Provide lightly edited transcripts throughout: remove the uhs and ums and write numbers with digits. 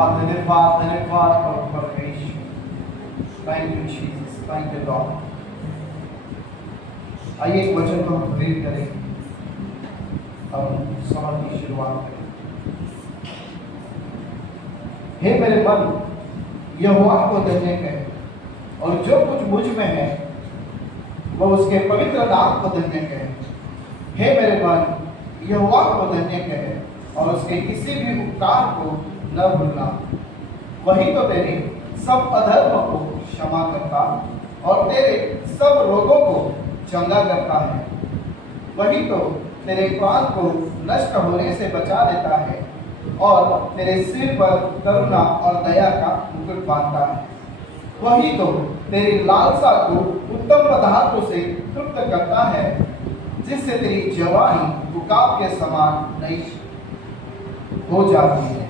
धन्यवाद प्रभु परमेश्वर। Thank you Jesus, thank you Lord. आइए एक वचन को हम रीड करें और समझ की शुरुआत करें। हे मेरे मन, यहोवा को धन्य कहे, और जो कुछ मुझ में है वो उसके पवित्र नाम को धन्य कहे। हे मेरे मन, यहोवा को धन्य कहे, और उसके किसी भी उपकार को न भूलना। वही तो तेरे सब अधर्म को क्षमा करता और तेरे सब रोगों को चंगा करता है। वही तो तेरे प्राण को नष्ट होने से बचा लेता है और तेरे सिर पर करुणा और दया का मुकुट बांधता है। वही तो तेरी लालसा को उत्तम पदार्थों से तृप्त करता है, जिससे तेरी जवानी उकाब के समान नई हो जाती है।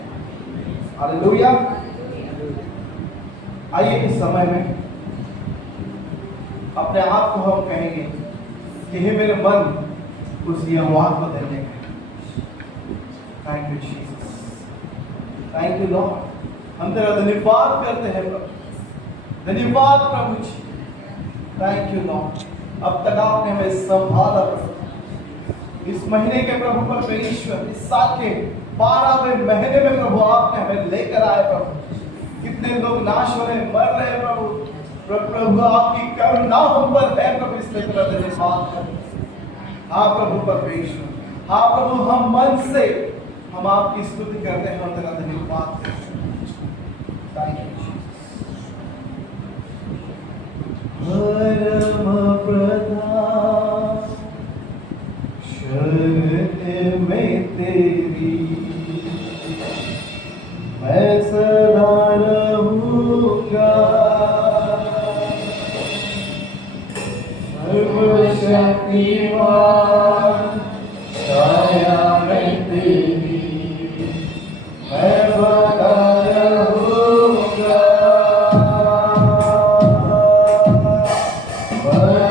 हालेलुया। आइए इस समय में अपने आप को हम कहेंगे कि हे मेरे मन, उस यहोवा को धन्य कहे। Thank you Jesus, thank you Lord. हम तेरा धन्यवाद करते हैं प्रभु, धन्यवाद प्रभु जी। Thank you Lord. अब तक आपने हमें संभाला प्रभु। इस महीने के प्रभु परमेश्वर, इस साल के 12वें महीने में प्रभु आपने हमें लेकर आए प्रभु। कितने लोग नाश हो रहे, मर रहे प्रभु। प्रभु आपकी करुणा हम पर है प्रभु, इसलिए तेरा धन्यवाद करें। हाँ प्रभु परमेश्वर, हाँ प्रभु, हम मन से हम आपकी स्तुति करते हैं और तेरा धन्यवाद करते हैं। Thank you Jesus. परम प्रधान शरण में तेरी मैं सदा रहूंगा। सर्वशक्तिमान छाया में तेरी मैं सदा रहूंगा। मैं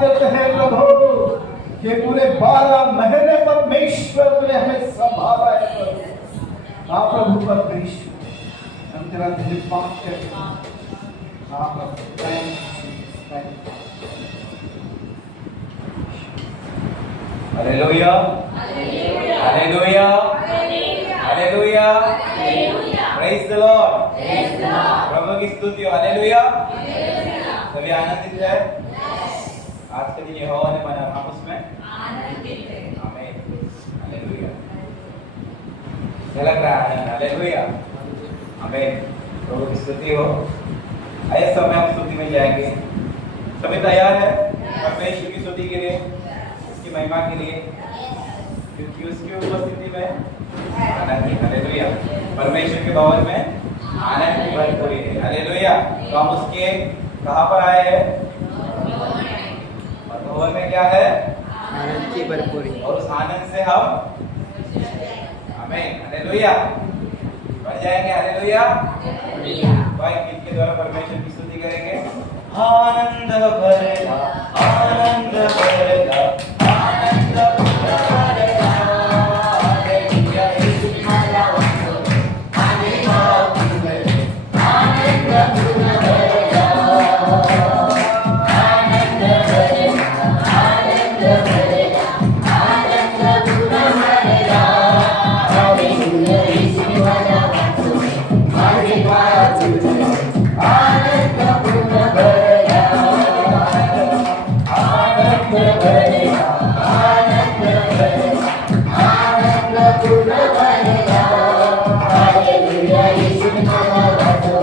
देते हैं प्रभु कि पूरे 12 महीने परमेश्वर ने हमें संभाला है प्रभु। हाँ प्रभु परमेश्वर, हम तेरा धन्यवाद करते हैं। हाँ प्रभु, थैंक यू। हालेलुया, हालेलुया, हालेलुया, प्रेज द लॉर्ड, प्रभु की स्तुति हो। हालेलुया, सभी आनंदित है। आज के दिन यहोवा ने बनाया, हम उसमें आनंदित हैं। आमीन, हालेलुया। झलक रहा है, हालेलुया, आमीन, प्रभु की स्तुति हो। आइए समय हम स्तुति में जाएंगे। सभी तैयार है परमेश्वर की स्तुति के लिए, उसकी महिमा के लिए, क्योंकि उसकी उपस्थिति में आनंद है। हालेलुया, परमेश्वर के भवन में आनंद की भरपूरी है। हालेलुया, तो हम उसके कहां पर आए हैं? और भवन में क्या है? आनंद की भरपूरी। और उस आनंद से हम आमीन, हालेलुया, बढ़ जाएंगे। हालेलुया, भाई गीत के द्वारा परमेश्वर की स्तुति करेंगे। आनंद भरेगा, आनंद भरेगा, आनंद भरेगा, हालेलुया, यीशु की महिमा हो। हालेलुया, आनंद भरेगा, आनंद भरेगा, आनंद भरेगा, आनंद भरेगा, आनंद भरेगा, हालेलुया, यीशु की महिमा हो। हालेलुया, आनंद भरेगा, आनंद भरेगा, आनंद भरेगा, आनंद भरेगा, हालेलुया, यीशु की महिमा हो।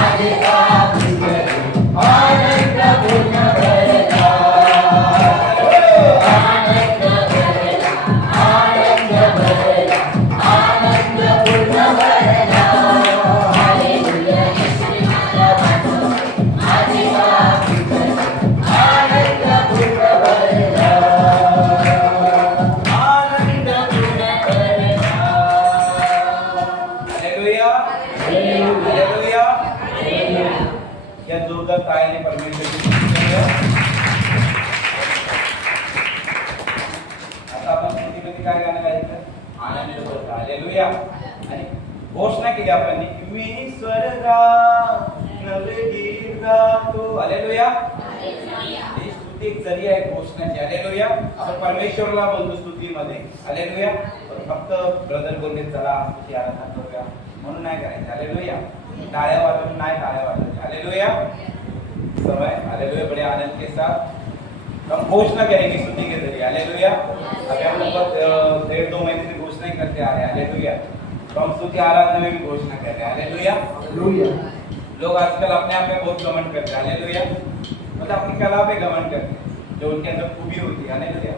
हालेलुया, आनंद भरेगा, आणि घोषणा केली आपण, मी स्वर्गात नवे गीत गातो. हालेलुया. ही स्तुती एक जरिया आहे घोषणाची. हालेलुया. आपण परमेश्वराला बोलतो स्तुतीमध्ये. हालेलुया. फक्त ब्रदर बोलले चला स्तुती आराधना करूया म्हणून नाही करायचं. हालेलुया. टाळ्या वाजवून नाही, टाळ्या वाजवायच्या. हालेलुया. समय हालेलुया बड़े आनंद के साथ तो हम घोषणा करेंगे स्तुति के जरिए, हालेलुया। अभी हम लोग 1.5-2 महीने से घोषणा ही करते आ रहे हैं, हालेलुया। तो हम स्तुति आराधना में भी घोषणा कर रहे हैं, हालेलुया। हालेलुया। लोग आजकल अपने आप में बहुत घमंड करते हैं, हालेलुया। मतलब अपनी कला पे घमंड करते हैं, जो उनके अंदर खूबी होती है, हालेलुया।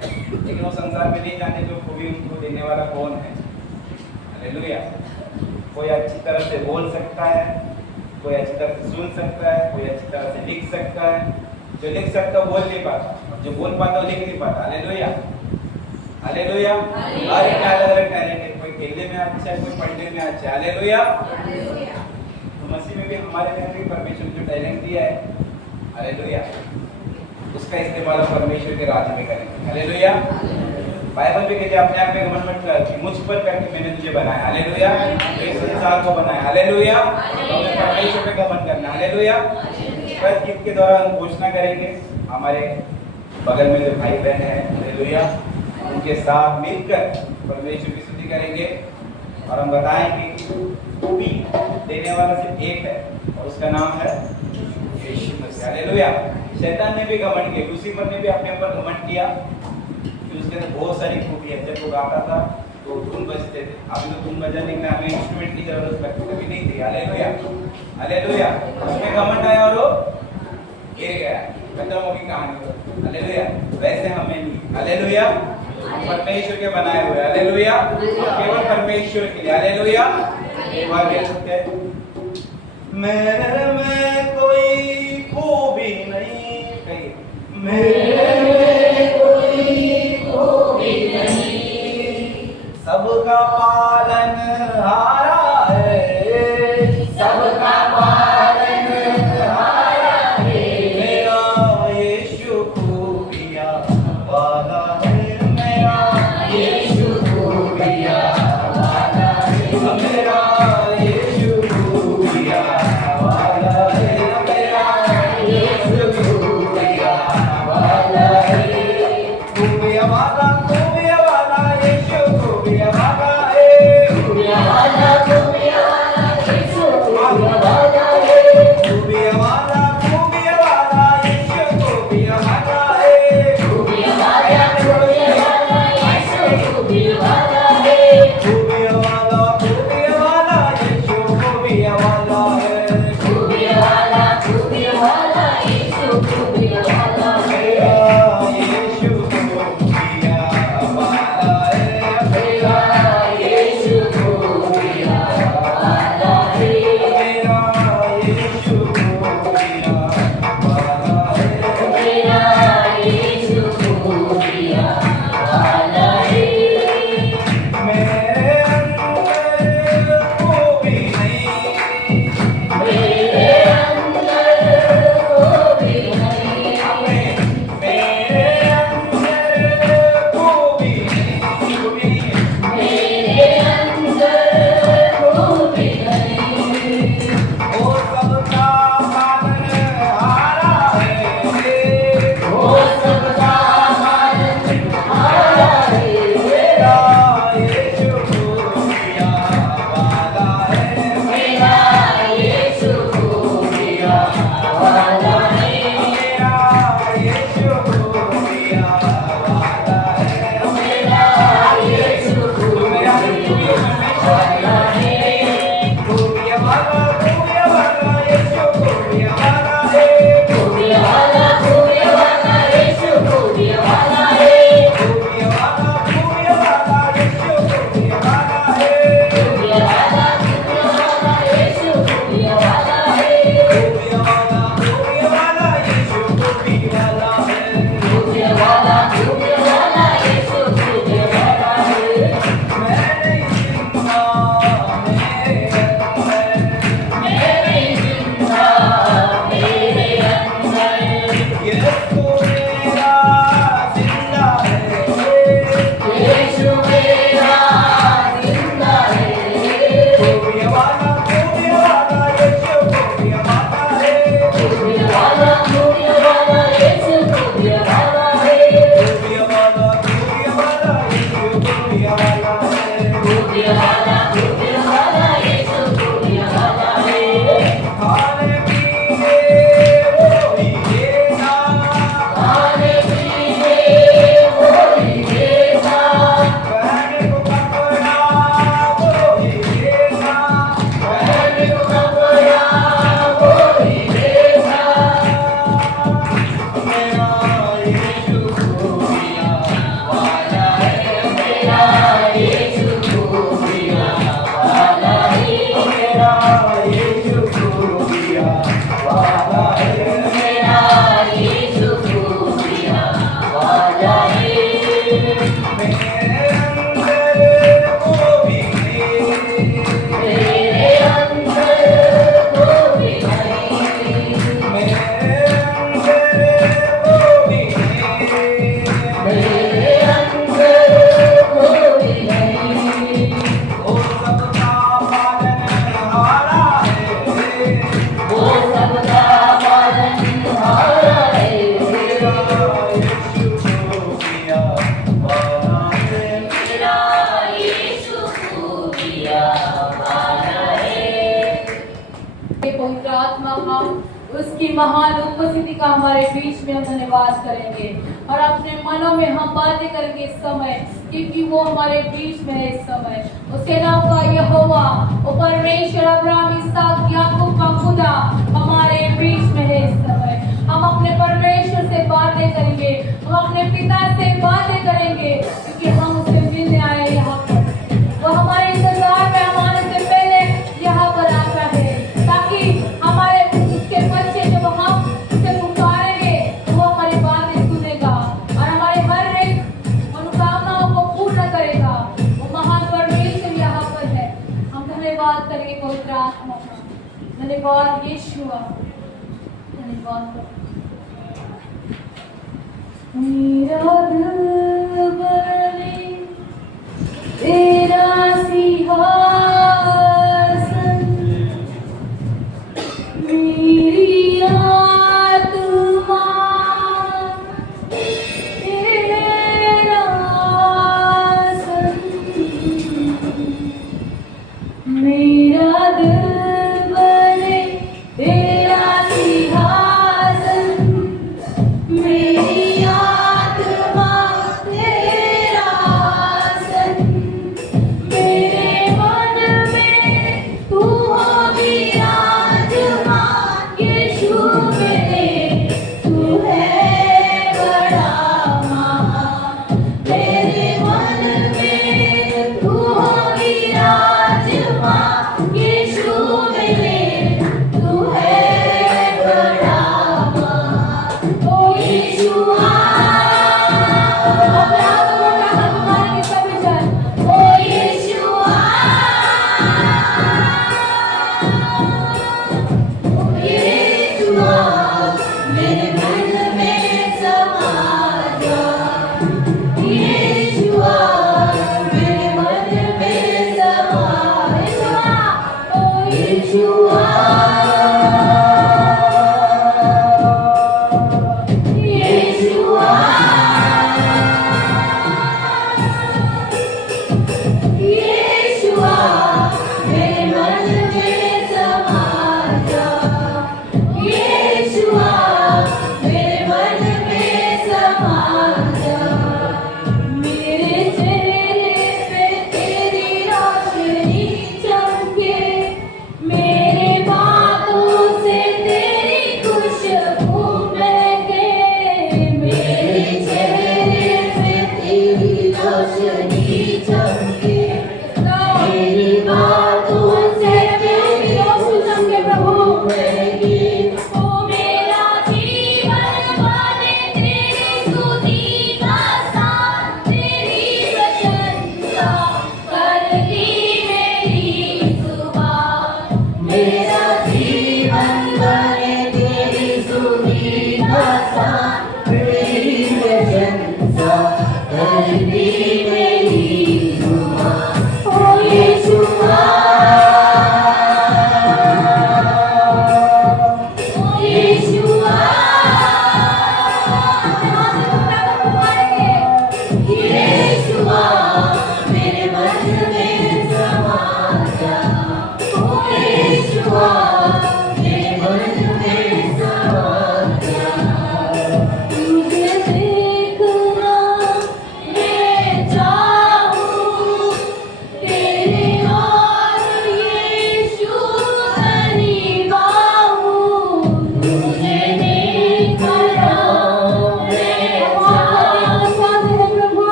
लेकिन वो संसार में नहीं जाने जो खूबी उनको देने वाला कौन है, हालेलुया। कोई अच्छी तरह से बोल सकता है, कोई अच्छी तरह से सुन सकता है, कोई अच्छी तरह से लिख सकता है। जो लिख सकता है बोल नहीं पाता, जो बोल पाता है लिख नहीं पाता, हालेलुया, हालेलुया। हर एक अलग अलग टैलेंट है, कोई खेलने में अच्छा है, कोई पढ़ने में अच्छा है, हालेलुया। तो मसीह में भी हमारे अंदर भी परमेश्वर जो टैलेंट दिया है, हालेलुया, उसका इस्तेमाल हम परमेश्वर के राज्य में करेंगे, हालेलुया। बाइबल में कहते हैं अपने आप में घमंड मत कर कि मुझ पर करके मैंने तुझे बनाया, हालेलुया। इस संसार को बनाया, हालेलुया। तो हमें परमेश्वर पे घमंड करना, हालेलुया। फर्स्ट गीत के दौरान हम घोषणा करेंगे, हमारे बगल में जो भाई बहन है, हालेलुया, उनके साथ मिलकर परमेश्वर की स्तुति करेंगे और हम बताएंगे कि खूबी देने वाला सिर्फ एक है और उसका नाम है यीशु मसीह, हालेलुया। शैतान ने भी घमंड किया, लूसीफर ने भी अपने ऊपर घमंड किया कि उसके अंदर बहुत सारी खूबी है। जब वो गाता था तो धुन बजते थे, अभी तो धुन बजाने में हमें इंस्ट्रूमेंट की जरूरत लगती कभी नहीं थी, हालेलुया, हालेलुया। उसमें घमंड आया और वो गिर गया, खत्म हो गई कहानी, हालेलुया। वैसे हमें नहीं, हालेलुया, हम परमेश्वर के बनाए हुए, हालेलुया, केवल परमेश्वर के लिए, हालेलुया। एक बार कह सकते हैं, मेरे में कोई खूबी नहीं, कहिए, मेरे में कोई खूबी नहीं, सबका पालन हारा है, सबका पालन हारा है, मेरा यीशु खूबिया वाला है, मेरा यीशु खूबिया वाला है, मेरा यीशु खूबिया वाला है, मेरा यीशु खूबिया वाला है, खूबिया वाला यीशु खूबिया वाला है, खूबिया वाला यीशु खूबिया वाला है, खूबिया वाला यीशु खूबिया वाला है, खूबिया वाला यीशु खूबिया वाला है, खूबिया वाला यीशु खूबिया वाला है, खूबिया वाला यीशु खूबिया वाला है, यीशु खूबिया वाला है, मेरा यीशु खूबिया वाला है, मेरा यीशु खूबिया वाला है, मेरा यीशु खूबिया वाला है, मेरे अंदर खूबी नहीं, मेरे अंदर खूबी नहीं, मेरे अंदर खूबी नहीं, मेरे अंदर खूबी नहीं, वो सबका पालन हारा है, वो सबका पालन हारा है, मेरा यीशु खूबिया वाला है, मेरा यीशु खूबिया वाला है, मेरा यीशु खूबिया वाला है, मेरा यीशु खूबिया वाला है, खूबिया वाला यीशु खूबिया वाला है, खूबिया वाला यीशु खूबिया वाला है, खूबिया वाला यीशु खूबिया वाला है, खूबिया वाला यीशु खूबिया वाला है, खूबिया वाला यीशु खूबिया वाला है, खूबिया वाला यीशु खूबिया वाला है, मैं नहीं जिंदा मेरे अंदर, यीशु मेरा जिंदा है, यीशु मेरा जिंदा है, खूबिया वाला यीशु खूबिया वाला है, खूबिया वाला यीशु खूबिया वाला है, खूबिया वाला यीशु खूबिया वाला है, खूबिया वाला यीशु खूबिया वाला है, खाने पीने वो ही देना, खाने पीने तेरी महान उपस्थिति का हमारे बीच में हम धन्यवाद करेंगे और अपने मनों में हम बातें करेंगे इस समय, क्योंकि वो हमारे बीच में है इस समय। उसके नाम का यहोवा, वो परमेश्वर अब्राहम, इसहाक, याकूब का खुदा हमारे बीच में है इस समय। हम अपने परमेश्वर से बातें करेंगे, हम अपने पिता से बातें करेंगे, क्योंकि हम उससे मिलने आए यहाँ पर। वो हमारे इंतजार में हमारे से पहले यहाँ पर आता है, ताकि हमारे उसके बच्चे जब हम उसे पुकारेंगे वो हमारी बातें सुनेगा और हमारे हर एक मनोकामनाओं को पूर्ण करेगा। वो महान परमेश्वर यहाँ पर है। हम धन्यवाद करेंगे पवित्र आत्मा का। धन्यवाद यीशुआ, धन्यवाद। मेरा दिल बने तेरा सिंहासन, मेरी आत्मा तेरा आसन, मेरा दिल बने तेरा सिंहासन, मेरी आत्मा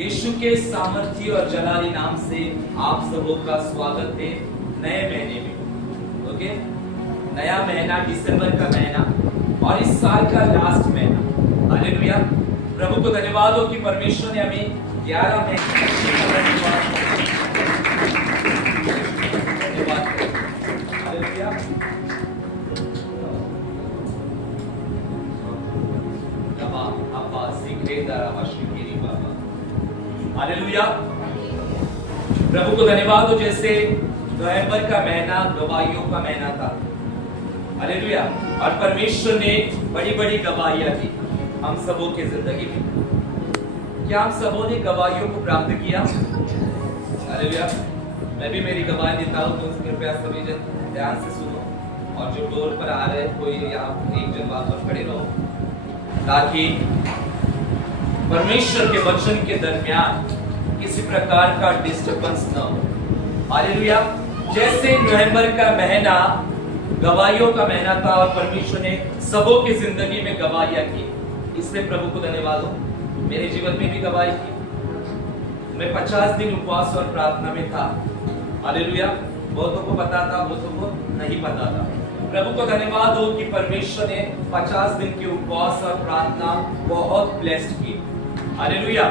यीशु के सामर्थ्य और जलाली नाम से आप सबों का स्वागत है नए महीने में। ओके, नया महीना, दिसंबर का महीना और इस साल का लास्ट महीना। हालेलुया। प्रभु को धन्यवाद हो कि परमेश्वर ने हमें 11 महीने हालेलुया। हालेलुया। प्रभु को धन्यवाद हो जैसे नवंबर का महीना गवाहियों का महीना था। हालेलुया। और परमेश्वर ने बड़ी बड़ी गवाहियां दी हम सबों के जिंदगी में। क्या हम सबों ने गवाहियों को प्राप्त किया? हालेलुया। मैं भी मेरी गवाही देता हूं, तो कृपया सभी जन ध्यान से सुनो और जो डोर पर आ रहे कोई यहाँ एक जन वहां पर खड़े रहो ताकि परमेश्वर के वचन के दरमियान किसी प्रकार का डिस्टर्बेंस न हो। हालेलुया। जैसे नवंबर का महीना गवाहियों का महीना था और परमेश्वर ने सबों की जिंदगी में गवाहियां की, इसलिए प्रभु को धन्यवाद हो। मेरे जीवन में भी गवाही की। मैं 50 दिन उपवास और प्रार्थना में था। हालेलुया। बहुतों को पता था, बहुतों को नहीं पता था। प्रभु को धन्यवाद हो कि परमेश्वर ने 50 दिन के उपवास और प्रार्थना बहुत ब्लेस्ड की। हालेलुया।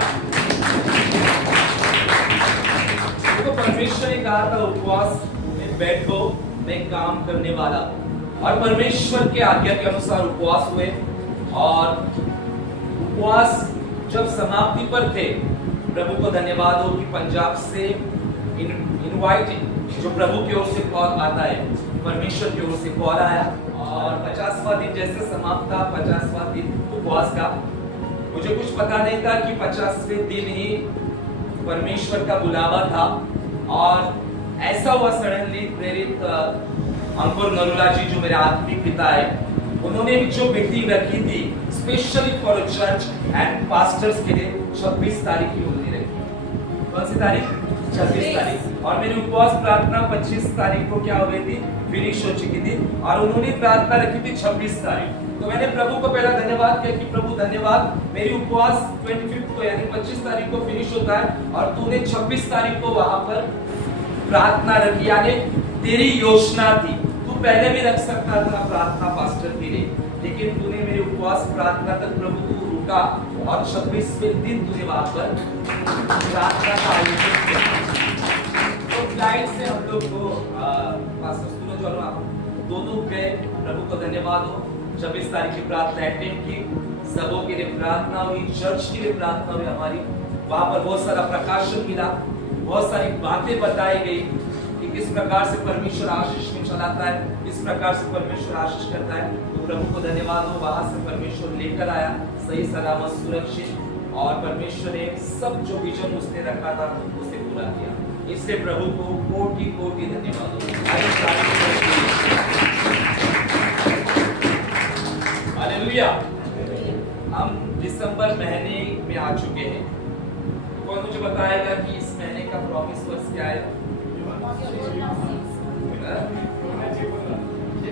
तो परमेश्वर ने कहा था उपवास में बैठो, मैं काम करने वाला हूं। और परमेश्वर के आज्ञा के अनुसार उपवास हुए और उपवास जब समाप्ति पर थे, प्रभु को धन्यवाद हो कि पंजाब से इनवाइट जो प्रभु की ओर से कॉल आता है, परमेश्वर की ओर से कॉल आया और 50वां दिन जैसे समाप्त था, 50वां दिन उपवास का, मुझे कुछ पता नहीं था कि 50वें दिन ही परमेश्वर का बुलावा था। और ऐसा हुआ सडनली, प्रेरित अंकुर नरूला जी जो मेरे आत्मिक पिता है, उन्होंने जो मीटिंग रखी थी specially for church and pastors के लिए 26 तारीख की उन्होंने रखी। कौन सी तारीख? 26 तारीख। और मेरी उपवास प्रार्थना 25 तारीख को क्या हो गई थी? फिनिश हो चुकी थी और उन्होंने प्रार्थना रखी थी 26 तारीख। तो मैंने प्रभु को पहला धन्यवाद किया कि प्रभु धन्यवाद, मेरी उपवास 25 को यानी 25 तारीख को फिनिश होता है और तूने 26 तारीख को वहां पर प्रार्थना रखी, यानी तेरी योजना थी। तू पहले भी रख सकता था प्रार्थना पास्टर के लिए, लेकिन तूने मेरी उपवास प्रार्थना तक प्रभु तू रुका और 26वें दिन तूने वहां पर प्रार्थना का आयोजन किया। तो फ्लाइट से हम लोग को पास्टर सूरज और आप दोनों गए। प्रभु को धन्यवाद हो, 26 तारीख की प्रार्थना अटेंड की, सबों के लिए प्रार्थना हुई, चर्च के लिए प्रार्थना हुई हमारी। वहां पर बहुत सारा प्रकाशन मिला, बहुत सारी बातें बताई गई कि किस प्रकार से परमेश्वर आशीष में चलाता है, किस प्रकार से परमेश्वर आशीष करता है। तो प्रभु को धन्यवाद हो, वहां से परमेश्वर लेकर आया सही सलामत सुरक्षित, और परमेश्वर ने सब जो विजन उसने रखा था उसे पूरा किया। इससे प्रभु को कोटि कोटि धन्यवाद हो। हालेलुया। हम दिसंबर महीने में आ चुके हैं। कौन मुझे बताएगा कि इस महीने का प्रॉमिस वर्स क्या है?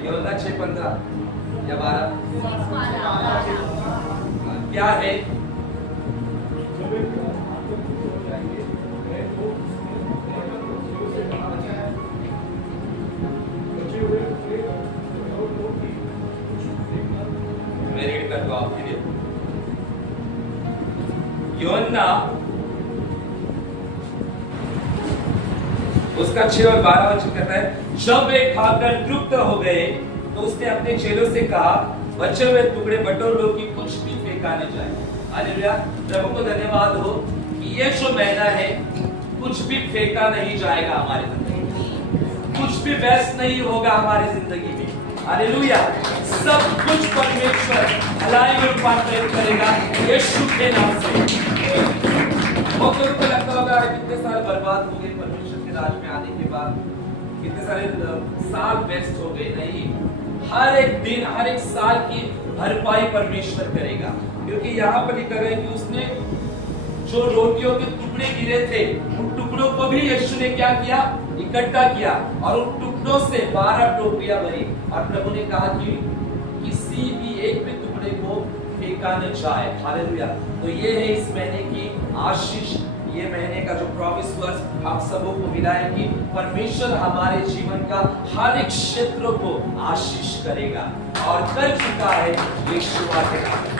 यूहन्ना 6:15 या 12 क्या है? मैं रीड करता हूं आपके लिए। यूहन्ना उसका 6 और 12 वचन कहता है, जब वे खाकर तृप्त हो गए तो उसने अपने चेलों से कहा, बचे हुए टुकड़े बटोर लो कि कुछ भी फेंका न जाए। हालेलुया। प्रभु को धन्यवाद हो कि ये जो महीना है कुछ भी फेंका नहीं जाएगा हमारी जिंदगी में, कुछ भी वेस्ट नहीं होगा हमारी जिंदगी में। हालेलुया। सब कुछ परमेश्वर भलाई में रूपांतरित करेगा यीशु के नाम से। बहुत लोगों को लगता होगा कितने साल बर्बाद हो गए परमेश्वर के राज में आने के बाद, कितने सारे साल वेस्ट हो गए। नहीं, हर एक दिन हर एक साल की भरपाई परमेश्वर करेगा, क्योंकि यहाँ पर लिखा गया कि उसने जो रोटियों के टुकड़े गिरे थे उन टुकड़ों को भी यीशु ने क्या किया? इकट्ठा किया और उन टुकड़ों से 12 टोकरियां भरी। और प्रभु ने कहा कि किसी भी एक भी टुकड़े को फेंका न जाए। हालेलुया। तो ये है इस महीने की आशीष ये महीने का जो प्रॉमिस वर्स हम सबों को मिला है कि परमेश्वर हमारे जीवन का हर एक क्षेत्र को आशीष करेगा और कर चुका है यीशु के नाम में।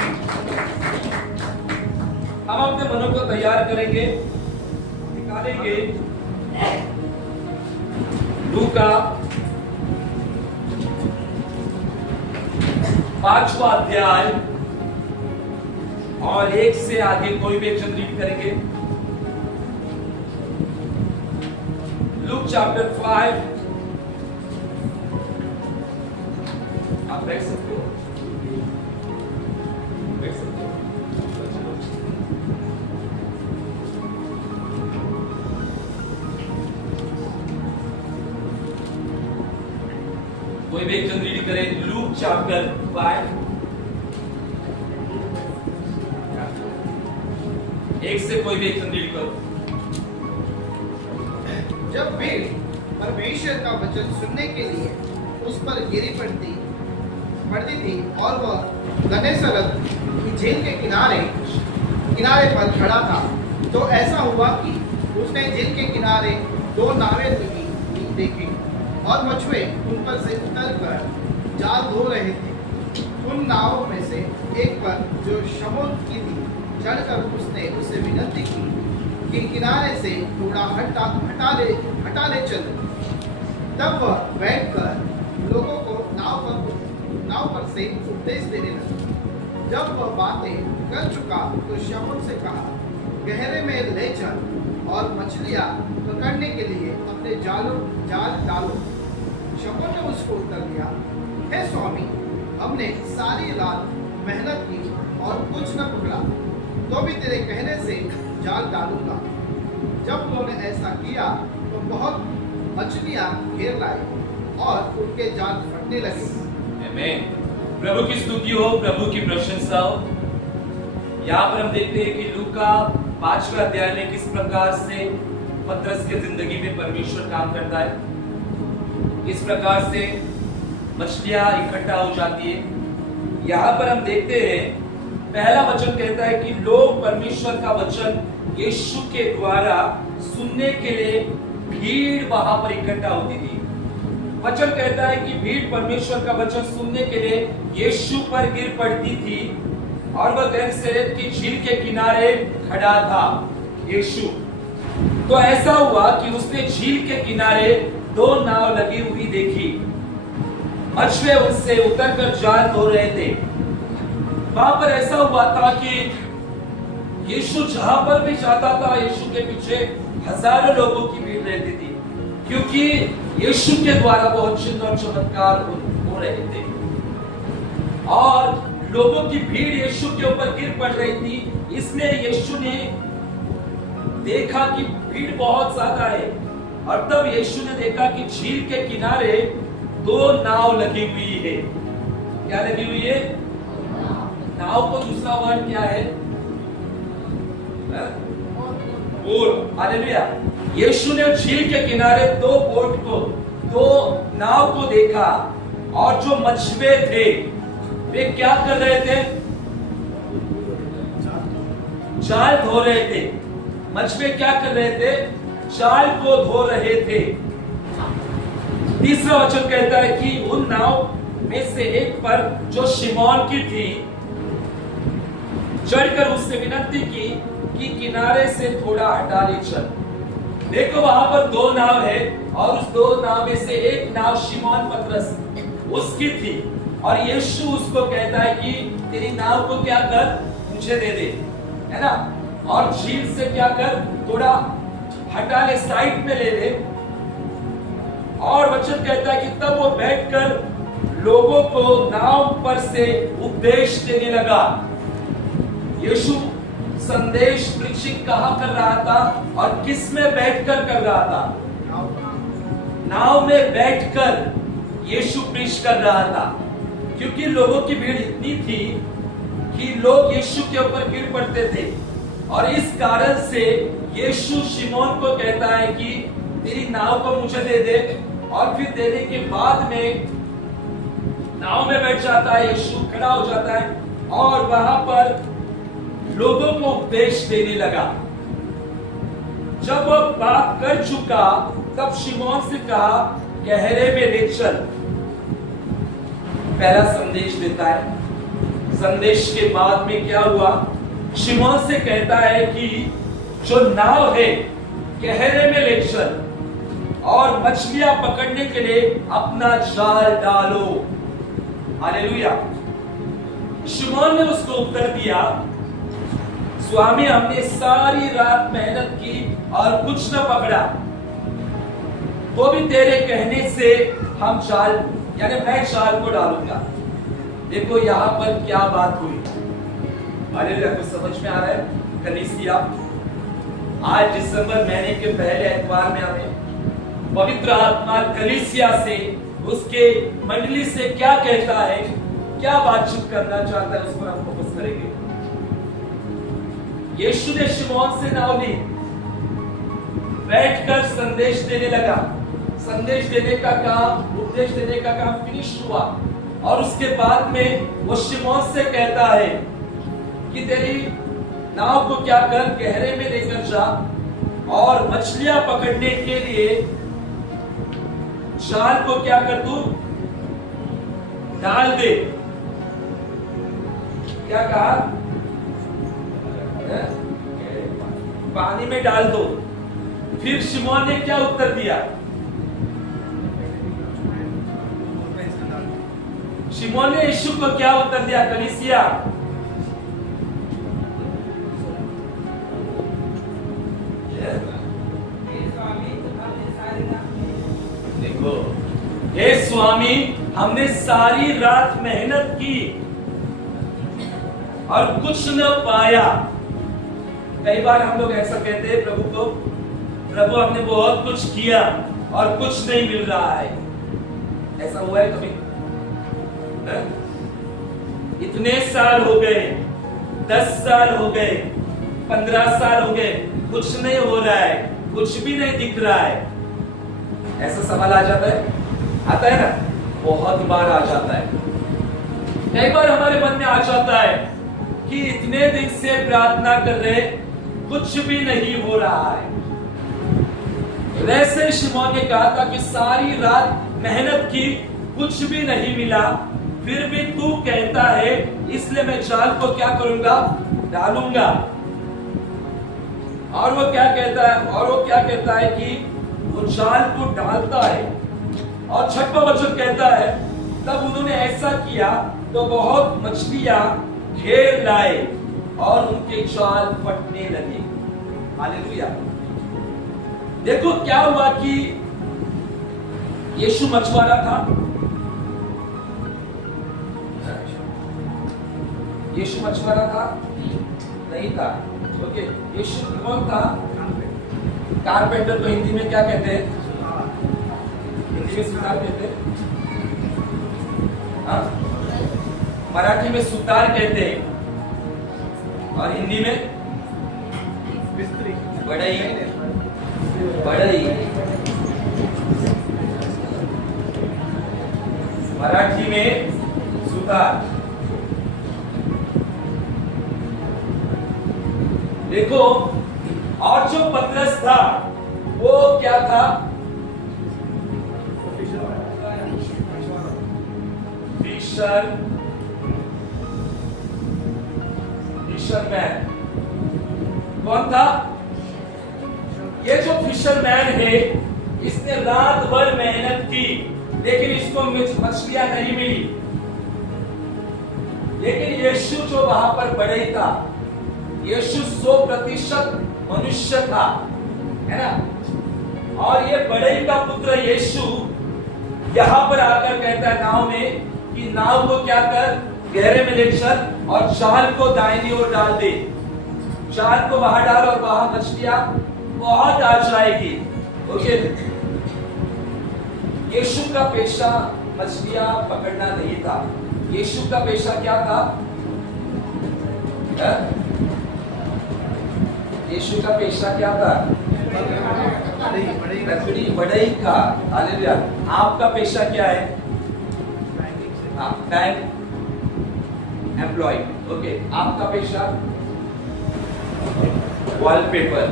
हम अपने मनों को तैयार करेंगे, निकालेंगे लूका 5वां अध्याय और 1 से आगे कोई भी एक जन रीड करेंगे। लूक चैप्टर 5, आप देख सकते हो, देख सकते हो। कोई भी एक जन रीड करें लूक चैप्टर 5 1 से कोई भी एक जन रीड करो। जब भीड़ परमेश्वर का वचन सुनने के लिए उस पर गिरी पड़ती थी और वह गन्नेसरत की झील के किनारे पर खड़ा था, तो ऐसा हुआ कि उसने झील के किनारे 2 नावें देखी और मछुए उन पर से उतरकर जाल धो रहे थे। उन नावों में से एक पर जो शमौन की थी चढ़कर उसने उससे विनती की कि किनारे से थोड़ा हटा ले चल। तब वह बैठकर लोगों को नाव पर से उपदेश देने लगा। जब वह बातें कर चुका तो शमौन से कहा, गहरे में ले चल और मछलियां पकड़ने के लिए अपने जाल डालो। शमौन ने उसको उत्तर दिया, हे स्वामी, हमने सारी रात मेहनत की और कुछ न पकड़ा, तो भी तेरे कहने से जाल डालूंगा। जब उन्होंने ऐसा किया तो बहुत मछलियां घेर लाई और उनके जाल फटने लगे। आमीन। प्रभु की स्तुति हो, प्रभु की प्रशंसा हो। यहाँ पर हम देखते हैं कि लूका 5वें अध्याय में किस प्रकार से पतरस की जिंदगी में परमेश्वर काम करता है, किस प्रकार से मछलियां इकट्ठा हो जाती है। यहाँ पर हम देखते हैं पहला वचन कहता है कि लोग परमेश्वर का वचन यीशु के द्वारा सुनने के लिए भीड़ वहां पर इकट्ठा होती थी। वचन कहता है कि भीड़ परमेश्वर का वचन सुनने के लिए यीशु पर गिर पड़ती थी और वह गन्नेसरत की झील के किनारे खड़ा था यीशु। तो ऐसा हुआ कि उसने झील के किनारे 2 नाव लगी हुई देखी। मछुए उससे उतरकर जाल धो रहे थे। वहां पर ऐसा हुआ था कि यीशु जहां पर भी जाता था, यीशु के पीछे हजारों लोगों की भीड़ रहती थी, क्योंकि यीशु के द्वारा बहुत चिन्ह और चमत्कार हो रहे थे और लोगों की भीड़ यीशु के ऊपर गिर पड़ रही थी। इसलिए यीशु ने देखा कि भीड़ बहुत ज्यादा है और तब यीशु ने देखा कि झील के किनारे 2 नाव लगी हुई है। क्या लगी हुई है? नाव को दूसरा वर्ड क्या है? हालेलुया। यीशु ने झील के किनारे 2 नाव को देखा और जो मछुए थे वे क्या कर रहे थे? जाल धो रहे थे। मछुए क्या कर रहे थे? जाल को धो रहे थे। तीसरा वचन कहता है कि उन नाव में से एक पर जो शिमोन की थी चढ़कर उससे विनती की कि किनारे से थोड़ा हटा ले चल। देखो वहां पर 2 नाव है और उस 2 नाव में से एक नाव शिमोन पतरस उसकी थी और यीशु उसको कहता है कि तेरी नाव को क्या कर, मुझे दे दे, है ना, और झील से क्या कर, थोड़ा हटा ले, साइड में ले ले। और वचन कहता है कि तब वो बैठकर लोगों को नाव पर से उपदेश देने लगा। यीशु संदेश प्रीचिंग कहां कर रहा था और किस में बैठकर कर रहा था? नाव में बैठकर यीशु प्रीच कर रहा था, क्योंकि लोगों की भीड़ इतनी थी कि लोग यीशु के ऊपर गिर पड़ते थे और इस कारण से यीशु शिमोन को कहता है कि तेरी नाव को मुझे दे दे, और फिर देने के बाद में नाव में बैठ जाता है, यीशु खड़ा हो जाता है और वहां पर लोगों को उपदेश देने लगा। जब वह बात कर चुका तब शिमोन से कहा, गहरे में ले चल। पहला संदेश देता है। संदेश के बाद में क्या हुआ? शिमोन से कहता है कि जो नाव है गहरे में ले चल और मछलियां पकड़ने के लिए अपना जाल डालो। हालेलुया। शिमोन ने उसको उत्तर दिया, स्वामी हमने सारी रात मेहनत की और कुछ न पकड़ा, तो भी तेरे कहने से हम जाल यानी मैं जाल को डालूंगा। देखो यहां पर क्या बात हुई। हालेलुया। कुछ समझ में आ रहा है? कलीसिया, आज दिसंबर महीने के पहले एतवार में हमें पवित्र आत्मा कलीसिया से, उसके मंडली से क्या कहता है, क्या बातचीत करना चाहता है, उस पर हम फोकस करेंगे। यीशु ने शिमोन से नाव ली, बैठकर संदेश देने लगा। संदेश देने का काम, उपदेश देने का काम फिनिश हुआ और उसके बाद में वो शिमोन से कहता है कि तेरी नाव को क्या कर, गहरे में लेकर जा और मछलियां पकड़ने के लिए जाल को क्या कर, तू डाल दे। क्या कहा? पानी में डाल दो। फिर शिमोन ने क्या उत्तर दिया? शिमोन ने यीशु को क्या उत्तर दिया? कलीसिया, देखो, हे स्वामी हमने सारी रात मेहनत की और कुछ न पाया। कई बार हम लोग ऐसा कहते हैं प्रभु को, प्रभु हमने बहुत कुछ किया और कुछ नहीं मिल रहा है। ऐसा हुआ है कभी? इतने साल हो गए, 10 साल हो गए, 15 साल हो गए, कुछ नहीं हो रहा है, कुछ भी नहीं दिख रहा है। ऐसा सवाल आ जाता है? आता है ना? बहुत बार आ जाता है। कई बार हमारे मन में आ जाता है कि इतने दिन से प्रार्थना कर रहे, कुछ भी नहीं हो रहा है। वैसे शिमोन ने कहा था कि सारी रात मेहनत की, कुछ भी नहीं मिला, फिर भी तू कहता है इसलिए मैं जाल को क्या करूंगा, डालूंगा। और वो क्या कहता है? और वो क्या कहता है कि वो जाल को डालता है और 6वां वचन कहता है तब उन्होंने ऐसा किया तो बहुत मछलियां घेर लाए और उनके जाल फटने लगे। हालेलुया। देखो क्या हुआ कि यीशु मछुआरा था। यीशु मछुआरा था? नहीं था। ओके, यीशु कौन था? कारपेंटर को हिंदी में क्या कहते हैं? हिंदी में सुतार कहते हैं। मराठी में सुतार कहते हैं और हिंदी में बढ़ई। बढ़ई मराठी में सुतार। देखो, और जो पतरस था वो क्या था? फिशरमैन। कौन था? ये जो फिशरमैन है, इसने रात भर मेहनत की लेकिन इसको मछलियां नहीं मिली। लेकिन यीशु जो वहां पर बड़े था, यीशु 100% मनुष्य था, है ना? और ये बड़े का पुत्र यीशु यहां पर आकर कहता है नाव में कि नाव को क्या कर, गहरे में ले चल और जाल को दाहिनी ओर डाल दे। जाल को बाहर डाल और वहां मछलियां बहुत आ जाएगी। ओके, यीशु का पेशा मछलियां पकड़ना नहीं था। यीशु का पेशा क्या था? यीशु का पेशा क्या था? बढ़ई का। हालेलुया। आपका पेशा क्या है? Bank employ. ओके, आपका पेशा वॉलपेपर,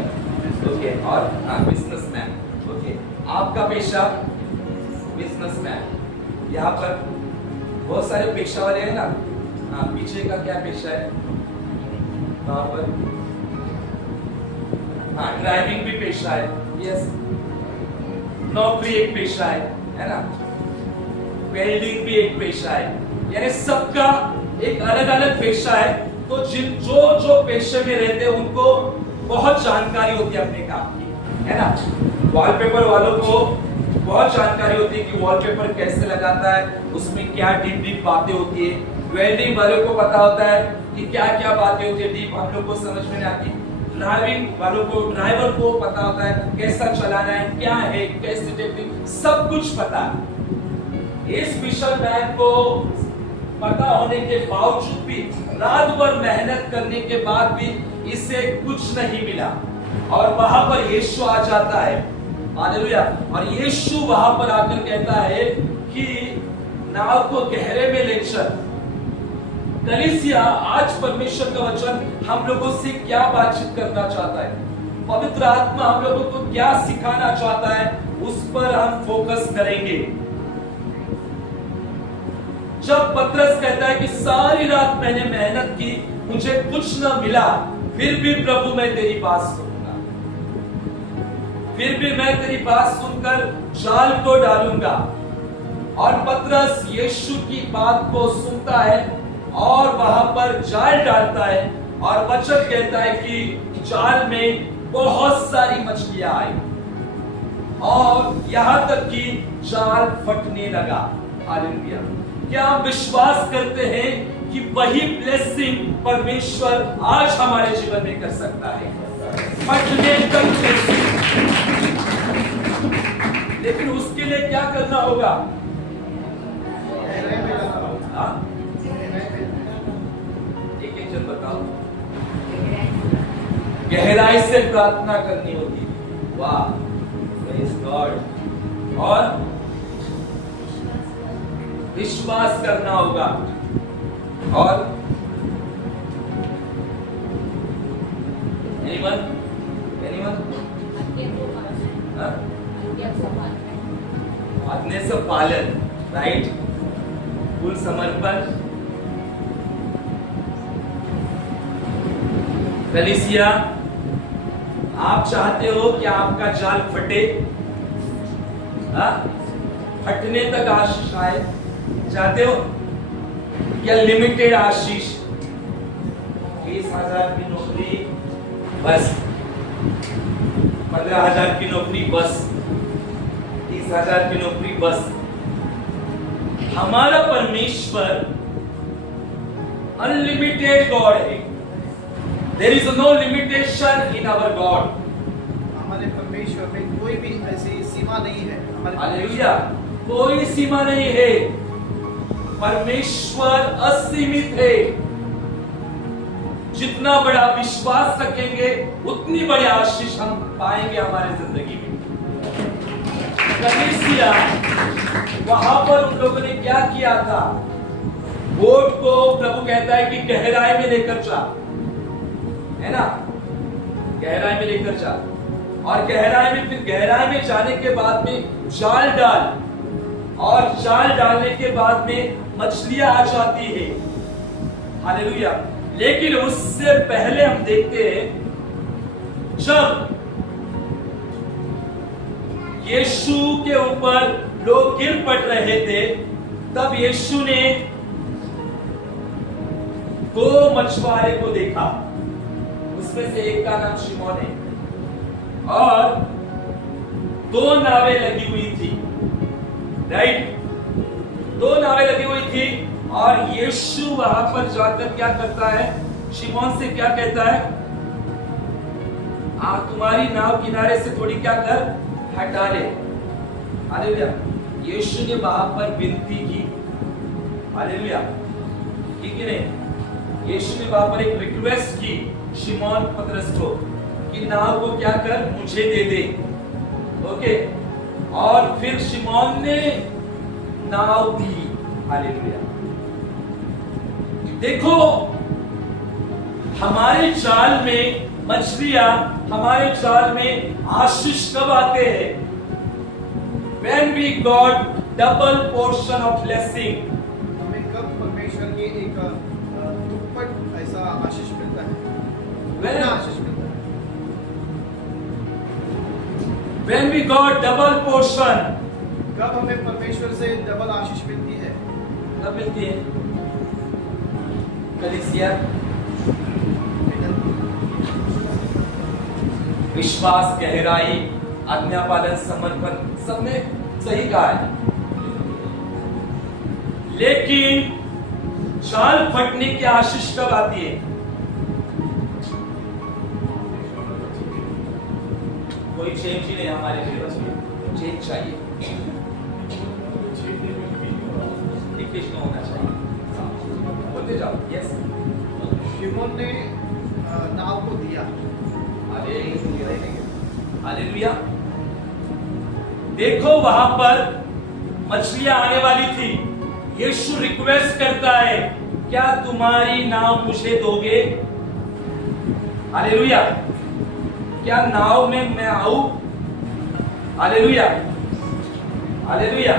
ओके, और बिजनेसमैन। ओके, आपका पेशा बिजनेसमैन। यहाँ पर बहुत सारे पेशा वाले हैं ना। हाँ, पीछे का क्या पेशा है वहाँ पर? हाँ, ड्राइविंग भी पेशा है। यस, नौकरी एक पेशा है ना। वेल्डिंग भी एक पेशा है। यानी सबका एक अलग अलग पेशा है। तो जो पेशे में रहते हैं उनको बहुत जानकारी होती है अपने काम की, है ना। वॉलपेपर वालों को बहुत जानकारी होती है कि वॉलपेपर कैसे लगाता है, उसमें क्या डीप डीप बातें होती है। वेल्डिंग वालों को पता होता है कि क्या क्या बातें होती है, डीप हम लोग को समझ में नहीं आती। ड्राइविंग वालों को, ड्राइवर को पता होता है कैसा चलाना है, क्या है, कैसे टेक्निक, सब कुछ पता है। इस फिशरमैन को पता होने के बावजूद भी, रात भर मेहनत करने के बाद भी इसे कुछ नहीं मिला। और वहां पर यीशु आ जाता है। हालेलुया। और यीशु वहां पर आकर कहता है कि नाव को गहरे में ले चल। कलीसिया, आज परमेश्वर का वचन हम लोगों से क्या बातचीत करना चाहता है, पवित्र आत्मा हम लोगों को क्या सिखाना चाहता है, उस पर हम फोकस करेंगे। जब पतरस कहता है कि सारी रात मैंने मेहनत की, मुझे कुछ न मिला, फिर भी प्रभु मैं तेरी बात सुनूंगा, फिर भी मैं तेरी बात सुनकर जाल को डालूंगा। और पतरस यीशु की बात को सुनता है और वहां पर जाल डालता है। और वचन कहता है कि जाल में बहुत सारी मछलियां आई और यहां तक कि जाल फटने लगा। हालेलुया। क्या हम विश्वास करते हैं कि वही ब्लेसिंग परमेश्वर आज हमारे जीवन में कर सकता है? फटने तक ब्लेसिंग। लेकिन उसके लिए क्या करना होगा? एक जन बताओ। गहराई से प्रार्थना करनी होगी। वाह, प्रेज़ गॉड। और विश्वास करना होगा। और anyone? आज्ञा से पालन, राइट? फुल समर्पण। कलीसिया, आप चाहते हो कि आपका जाल फटे? फटने तक आशीष आए चाहते हो या लिमिटेड आशीष? 20,000 की नौकरी बस, 15,000 की नौकरी बस, 30,000 की नौकरी बस। हमारा परमेश्वर अनलिमिटेड गॉड है। There is no limitation in our God. हमारे परमेश्वर में कोई भी ऐसी सीमा नहीं है। हालेलुया। कोई सीमा नहीं है। परमेश्वर असीमित है। जितना बड़ा विश्वास रखेंगे उतनी बड़ी आशीष हम पाएंगे हमारे जिंदगी में। कलीसिया, वहां पर उन लोगों ने क्या किया था? बोट को प्रभु कहता है कि गहराई में लेकर जा, है ना। गहराई में लेकर जा। और गहराई में, फिर गहराई में जाने के बाद में जाल डाल। और जाल डालने के बाद में मछलियां आ जाती है। हालेलुया। लेकिन उससे पहले हम देखते हैं, जब यीशु के ऊपर लोग गिर पड़ रहे थे, तब यीशु ने 2 मछुआरे को देखा। उसमें से एक का नाम शिमोन है और 2 नावें लगी हुई थी, राइट। 2 नावें लगी हुई थी और यीशु वहां पर जाकर क्या करता है? शिमोन से क्या कहता है? तुम्हारी नाव किनारे से थोड़ी क्या कर, हटा ले। हालेलुया। यीशु ने वहां पर विनती की। हालेलुया। ठीक है नहीं? यीशु ने वहां पर एक रिक्वेस्ट की शिमोन पतरस को कि नाव को क्या कर, मुझे दे दे। ओके। और फिर शिमोन ने नाव दी। हालेलुया। देखो, हमारे जाल में मछलियां हमारे जाल में आशीष कब आते हैं? When we got double portion of blessing. हमें कब परमेश्वर की एक दुप्पट ऐसा आशीष मिलता है, When, आशीष मिलता है। when we got double portion. कब हमें परमेश्वर से डबल आशीष मिलती है? कब मिलती है? कलीसिया विश्वास, गहराई, आज्ञा पालन, समर्पण, सब में सही कहा है। लेकिन जाल फटने की आशीष कब आती है? कोई चेंज ही नहीं हमारे जीवन में, चेंज चाहिए, डिक्टेशन होना चाहिए। बोलते जाओ। यस, शिमोन ने नाव को दिया। हालेलुया। देखो वहां पर मछलियां आने वाली थी। यीशु रिक्वेस्ट करता है, क्या तुम्हारी नाव मुझे दोगे? हालेलुया। क्या नाव में मैं आऊं? Hallelujah, hallelujah.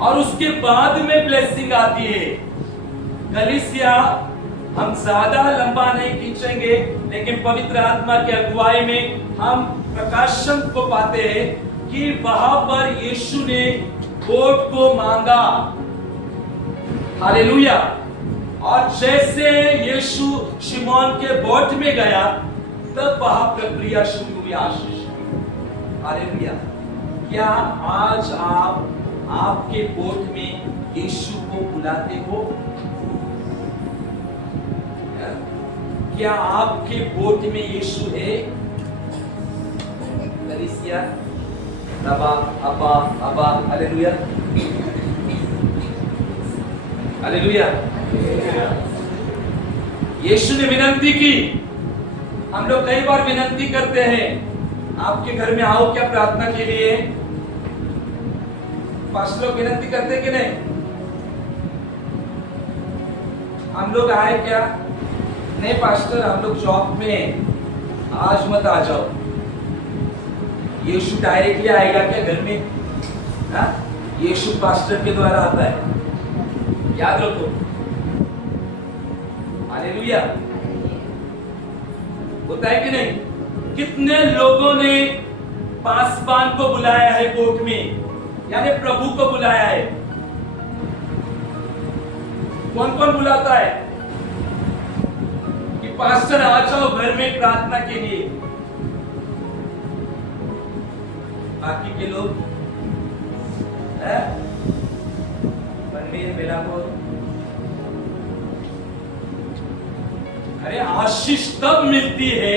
और उसके बाद में ब्लेसिंग आती है। कलीसिया, हम ज्यादा लंबा नहीं खींचेंगे, लेकिन पवित्र आत्मा की अगुवाई में हम प्रकाशन को पाते हैं कि वहां पर यीशु ने बोट को मांगा। हालेलुया। और जैसे यीशु शिमोन के बोट में गया, तब वहां प्रक्रिया शुरू हुई आशीष की। हालेलुया। क्या आज आप आपके बोट में यीशु को बुलाते हो? क्या आपके बोट में यीशु है? कलीसिया, अब्बा अब्बा अब्बा, हालेलुया, हालेलुया। यीशु ने विनती की। हम लोग कई बार विनती करते हैं, आपके घर में आओ क्या प्रार्थना के लिए? पांच लोग विनती करते कि नहीं? हम लोग आए क्या? नहीं पास्टर, हम लोग जॉब में हैं, आज मत आ जाओ। यीशु डायरेक्टली आएगा क्या घर में? हाँ? यीशु पास्टर के द्वारा आता है, याद रखो। हालेलुया। होता है कि नहीं? कितने लोगों ने पासवान को बुलाया है कोर्ट में, यानी प्रभु को बुलाया है। कौन कौन बुलाता है कि पास्टर आ जाओ घर में प्रार्थना के लिए? बाकी के लोग बनमेर बेलापुर। अरे आशीष तब मिलती है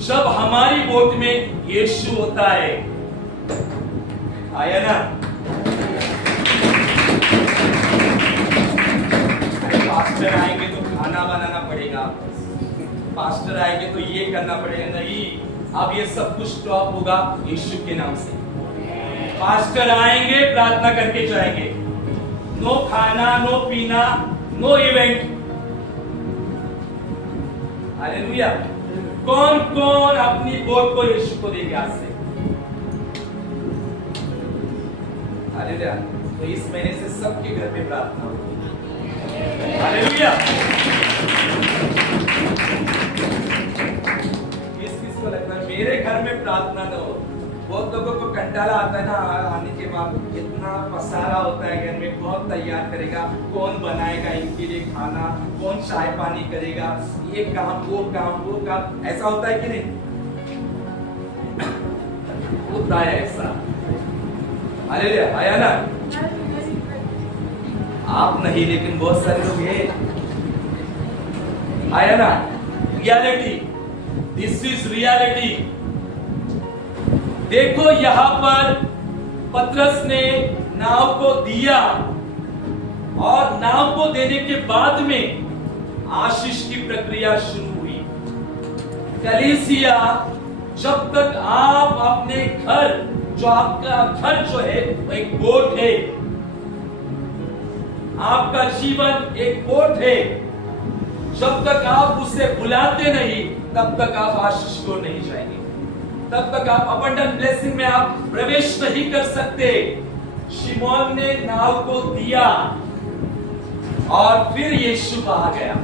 जब हमारी बोट में यीशु होता है। आया ना? पास्टर आएंगे तो खाना बनाना पड़ेगा, पास्टर आएंगे तो ये करना पड़ेगा। नहीं, अब ये सब कुछ स्टॉप होगा यीशु के नाम से। पास्टर आएंगे, प्रार्थना करके जाएंगे। नो खाना, नो पीना, नो इवेंट। हालेलुया। कौन कौन अपनी बोट को यीशु को देंगे आज से? हालेलुया। तो इस महीने से सबके घर में प्रार्थना होगी। हालेलुया। किसको लगता है मेरे घर में प्रार्थना न हो? बहुत लोगों को कंटाला आता है ना आने के बाद, इतना पसारा होता है घर में, कौन तैयार करेगा, कौन बनाएगा इनके लिए खाना, कौन चाय पानी करेगा, ये काम वो काम वो काम, ऐसा होता है कि नहीं? होता है ऐसा। अरे आया ना? आप नहीं, लेकिन बहुत सारे लोग हैं। आया ना? Reality, this is reality. देखो यहां पर पतरस ने नाव को दिया, और नाव को देने के बाद में आशीष की प्रक्रिया शुरू हुई। कलीसिया, जब तक आप अपने घर, जो आपका घर जो है वो एक बोट है, आपका जीवन एक बोट है, जब तक आप उसे बुलाते नहीं, तब तक आप आशीष को नहीं जाएंगे, तब तक आप अबंडेंट ब्लेसिंग में आप प्रवेश नहीं कर सकते। शिमोन ने नाव को दिया और फिर यीशु कहा गया।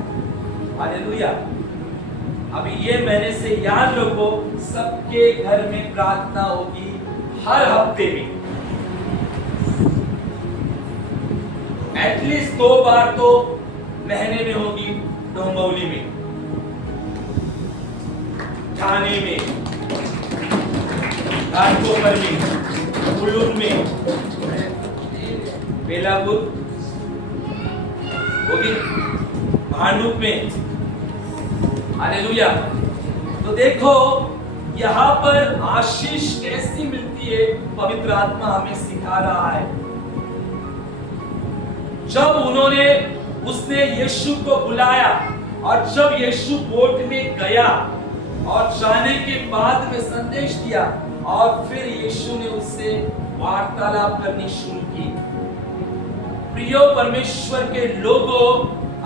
हालेलुया। अभी ये मैंने से याद रखो, सबके घर में प्रार्थना होगी हर हफ्ते में, एटलीस्ट 2 बार तो महीने में होगी। डोंबौली में, ठाणे में, घाटकोपर में, उल्लूर में, बेलापुर होगी, भांडुप में। हालेलुया। तो देखो यहां पर आशीष कैसी मिलती है, पवित्र आत्मा हमें सिखा रहा है। जब उसने यीशु को बुलाया और जब यीशु बोट में गया और जाने के बाद में संदेश दिया और फिर यीशु ने उससे वार्तालाप करनी शुरू की। प्रियो परमेश्वर के लोगों,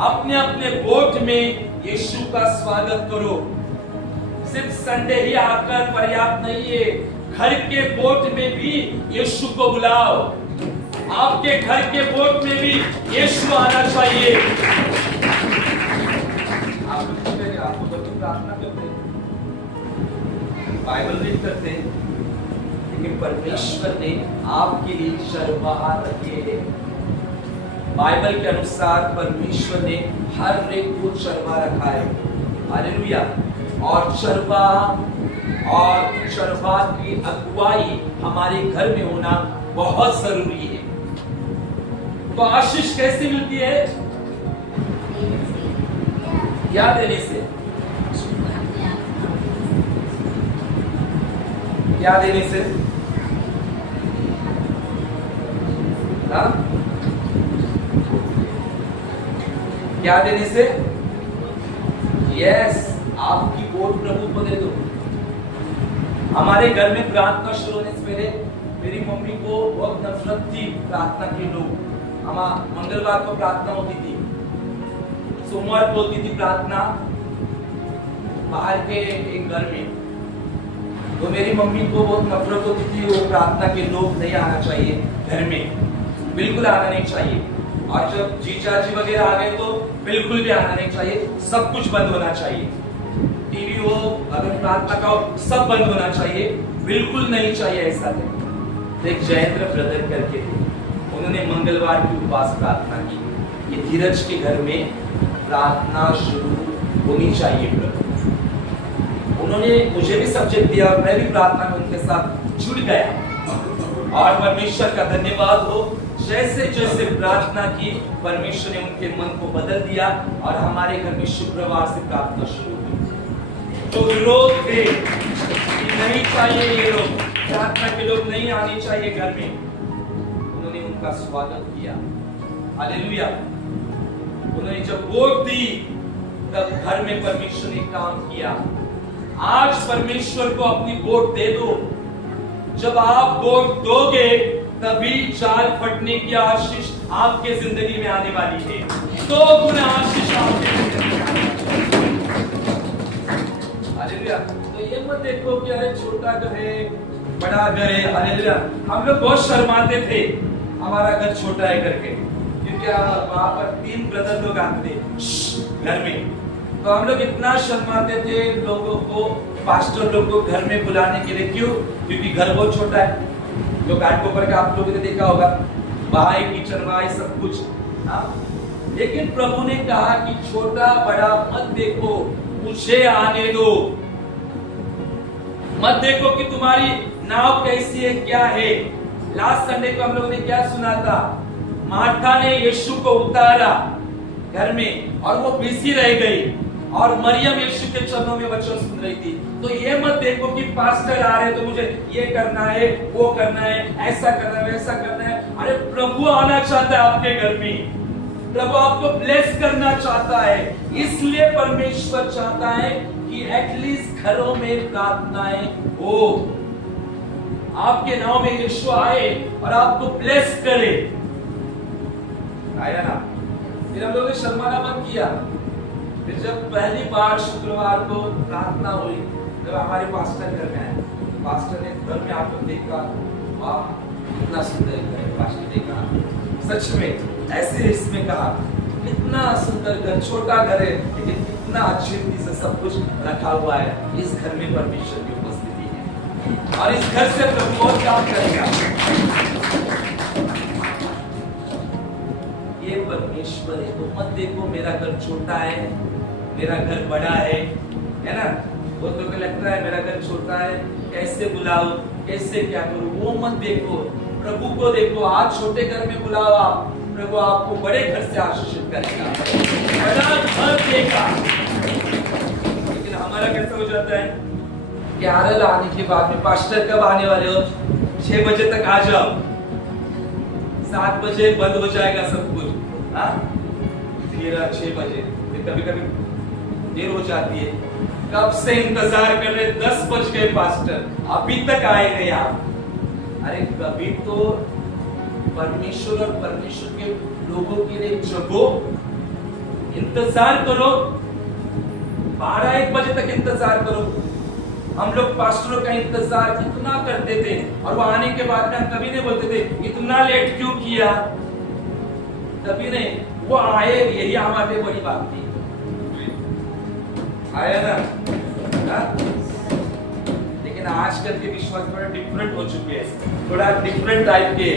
अपने अपने बोट में यीशु का स्वागत करो। सिर्फ संडे ही आकर पर्याप्त नहीं है, घर के बोट में भी यीशु को बुलाओ। आपके घर के बोट में भी यीशु आना चाहिए। आप प्रार्थना करते, बाइबल रीड करते, लेकिन परमेश्वर ने आपके लिए चरवाहा रखे हैं। बाइबल के अनुसार परमेश्वर ने हर एक को चरवाहा रखा है। हालेलुया। और चरवाहा की अगुवाई हमारे घर में होना बहुत जरूरी है। तो आशीष कैसे मिलती है? क्या देने से? क्या देने से? क्या देने से? यस, आपकी वोट प्रभु को दे दो। हमारे घर में प्रार्थना शुरू होने से पहले मेरी मम्मी को बहुत नफरत थी प्रार्थना के लोग। मंगलवार को प्रार्थना होती थी, सोमवार को होती थी प्रार्थना बाहर के एक घर में। तो मेरी मम्मी को बहुत नफरत होती थी, वो प्रार्थना के लोग नहीं आना चाहिए घर में, बिल्कुल आना नहीं चाहिए। और जब जीजा जी वगैरह आ गए तो बिल्कुल भी आना नहीं चाहिए, सब कुछ बंद होना चाहिए। टीवी हो, अगर प्रार्थना का हो, सब बंद होना चाहिए, बिल्कुल नहीं चाहिए ऐसा नहीं। एक जयेंद्र ब्रदर करके थे, उन्होंने मंगलवार की उपवास प्रार्थना की। ये धीरज के घर में प्रार्थना शुरू होनी चाहिए प्रभु। उन्होंने मुझे भी सब्जेक्ट दिया और मैं भी प्रार्थना में उनके साथ जुड़ गया। और परमेश्वर का धन्यवाद हो, जैसे जैसे प्रार्थना की परमेश्वर ने उनके मन को बदल दिया और हमारे घर में शुक्रवार से प्रार्थना शुरू हुई। तो विरोध थे कि नहीं चाहिए, ये लोग प्रार्थना के लोग नहीं आने चाहिए घर में, उन्होंने उनका स्वागत किया। हालेलुया। उन्होंने जब वोट दी तब घर में परमेश्वर ने काम किया। आज परमेश्वर को अपनी वोट दे दो। जब आप वोट दोगे तभी जाल फटने की आशीष आपके जिंदगी में आने वाली है। 2 गुना आशीष आपके जिंदगी में। हालेलुया। तो ये मत देखो कि अरे छोटा घर है, बड़ा घर है। हालेलुया। हम लोग बहुत शर्माते थे हमारा घर छोटा है करके, क्योंकि वहां पर 3 ब्रदर लोग आते थे घर में। तो हम लोग इतना शर्माते थे लोगों को, पास्टर लोग को घर में बुलाने के लिए। क्यों? क्योंकि घर बहुत छोटा है। जो घाटकोपर का आप लोगों ने देखा होगा, बाहर किचन वहां सब कुछ। लेकिन प्रभु ने कहा कि छोटा बड़ा मत देखो, मुझे आने दो। मत देखो कि तुम्हारी नाव कैसी है, क्या है। लास्ट संडे को हम लोगों ने क्या सुना था? मार्था ने यीशु को उतारा घर में और वो बिजी रह गई और मरियम यीशु के चरणों में वचन सुन रही थी। तो ये मत देखो कि पास्टर आ रहे तो मुझे ये करना है, वो करना है, ऐसा करना है, वैसा करना है। अरे प्रभु आना चाहता है आपके घर में, प्रभु आपको ब्लेस करना चाहता है। इसलिए परमेश्वर चाहता है कि एटलीस्ट घरों में प्रार्थनाएं हो, आपके नाम में यीशु आए और आपको ब्लेस करे। आया ना? फिर हम लोगों ने शर्माना बंद किया। फिर जब पहली बार शुक्रवार को प्रार्थना हुई, जब हमारे पास्टर घर में आए, पास्टर ने घर में आकर देखा, वाह कितना सुंदर घर है। पास्टर ने कहा सच में ऐसे इसमें कहा कितना सुंदर घर, छोटा घर है लेकिन कितना अच्छी रीति से सब कुछ रखा हुआ है। इस घर में परमेश्वर की उपस्थिति है और इस घर से प्रभु और काम करेगा। ये परमेश्वर है। तो मत देखो मेरा घर छोटा है, मेरा घर बड़ा है ना। वो तो लगता है मेरा घर छोटा है, कैसे बुलाओ, कैसे क्या करूं, वो मत देखो, प्रभु को देखो। आज छोटे घर में बुलाओ आप, प्रभु आपको बड़े घर से आशीषित करेगा, बड़ा घर देगा। लेकिन हमारा कैसा हो जाता है कि आरल आने के बाद में पास्टर कब आने वाले हो, 6 बजे तक आ जाओ, 7 बजे बंद हो जाएगा सब कुछ। फिर 6 बजे, कभी कभी देर हो जाती है। कब से इंतजार कर रहे, 10 बज गए पास्टर, अभी तक आए नहीं आप। अरे कभी तो परमेश्वर और परमेश्वर के लोगों के लिए जगो, इंतजार करो, 12-1 बजे तक इंतजार करो। हम लोग पास्टरों का इंतजार कितना करते थे और वो आने के बाद में हम कभी नहीं बोलते थे इतना लेट क्यों किया, कभी नहीं। वो आए, यही हमारे बड़ी बात थी। आया ना? लेकिन आजकल के विश्वास थोड़ा डिफरेंट हो चुके हैं, थोड़ा डिफरेंट टाइप के।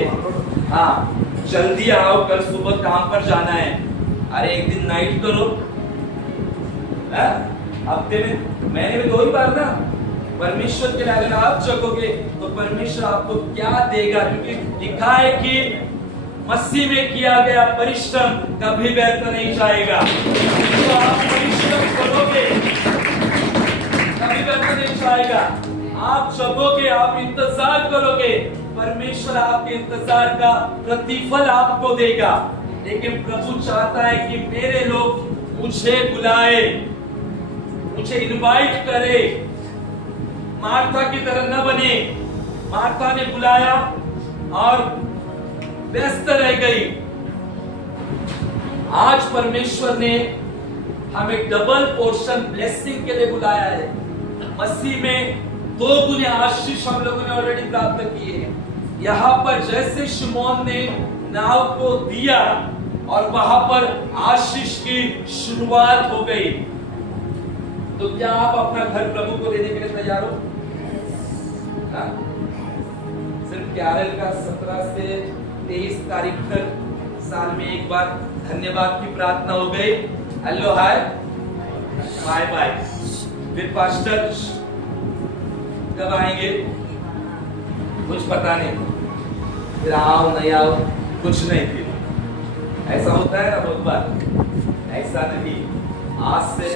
हाँ, जल्दी आओ, कल सुबह काम पर जाना है। अरे एक दिन नाइट करो, हफ्ते में महीने में 2 ही बार ना। परमेश्वर के लिए अगर आप जगोगे तो परमेश्वर आपको क्या देगा, क्योंकि लिखा है कि मसीह में किया गया परिश्रम कभी व्यर्थ नहीं जाएगा। तो आप परिश्रम करोगे कभी व्यर्थ नहीं जाएगा। आप जगोगे, आप इंतजार करोगे, परमेश्वर आपके इंतजार का प्रतिफल आपको देगा। लेकिन प्रभु चाहता है कि मेरे लोग मुझे बुलाए, मुझे इनवाइट करे, मार्था की तरह न बने। मार्था ने बुलाया और व्यस्त रह गई। आज परमेश्वर ने हमें डबल पोर्शन ब्लेसिंग के लिए बुलाया है। मसीह में 2 गुने आशीष हम लोगों ने ऑलरेडी प्राप्त किए हैं। यहाँ पर जैसे शिमोन ने नाव को दिया और वहां पर आशीष की शुरुआत हो गई, तो क्या आप अपना घर प्रभु को देने के लिए तैयार हो? सिर्फ कैरल का 17 से 23 तारीख तक साल में एक बार धन्यवाद की प्रार्थना हो गई, हेलो हाय बाय बाय। फिर पास्टर कब आएंगे कुछ पता नहीं, फिर आओ नहीं आओ कुछ नहीं। फिर ऐसा होता है ना बहुत बार, ऐसा नहीं। आज से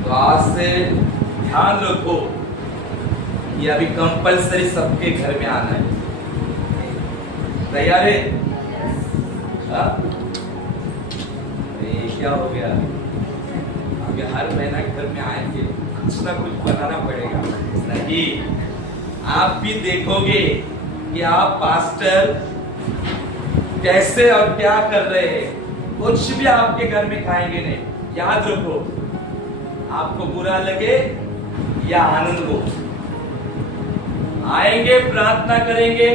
तो आज से ध्यान रखो कि अभी कंपलसरी सबके घर में आना है। तैयार है? क्या हो गया, अभी हर महीना घर में आएंगे, कुछ ना कुछ बनाना पड़ेगा। नहीं, आप भी देखोगे कि आप पास्टर कैसे और क्या कर रहे हैं। कुछ भी आपके घर में खाएंगे नहीं। याद रखो, आपको बुरा लगे या आनंद हो, आएंगे, प्रार्थना करेंगे,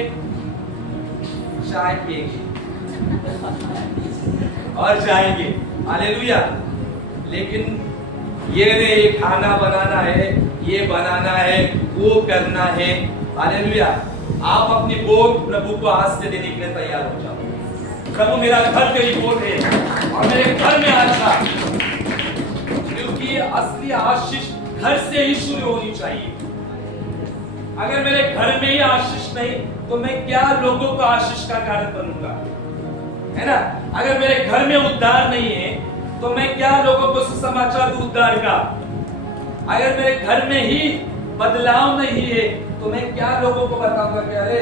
चाय पिएंगे और जाएंगे। हालेलुया। लेकिन ये नहीं खाना बनाना है, ये बनाना है, वो करना है। हालेलुया। आप अपनी बोझ प्रभु को आज से देने के लिए तैयार हो जाओ। प्रभु मेरा घर तेरी बोझ है और मेरे घर में आ जा, क्योंकि असली आशीष घर से ही शुरू होनी चाहिए। अगर मेरे घर में ही आशीष नहीं तो मैं क्या लोगों को आशीष का कारण बनूंगा, है ना। अगर मेरे घर में उद्धार नहीं है तो मैं क्या लोगों को सुसमाचार दूं उद्धार का। अगर मेरे घर में ही बदलाव नहीं है तो मैं क्या लोगों को बताऊंगा कि अरे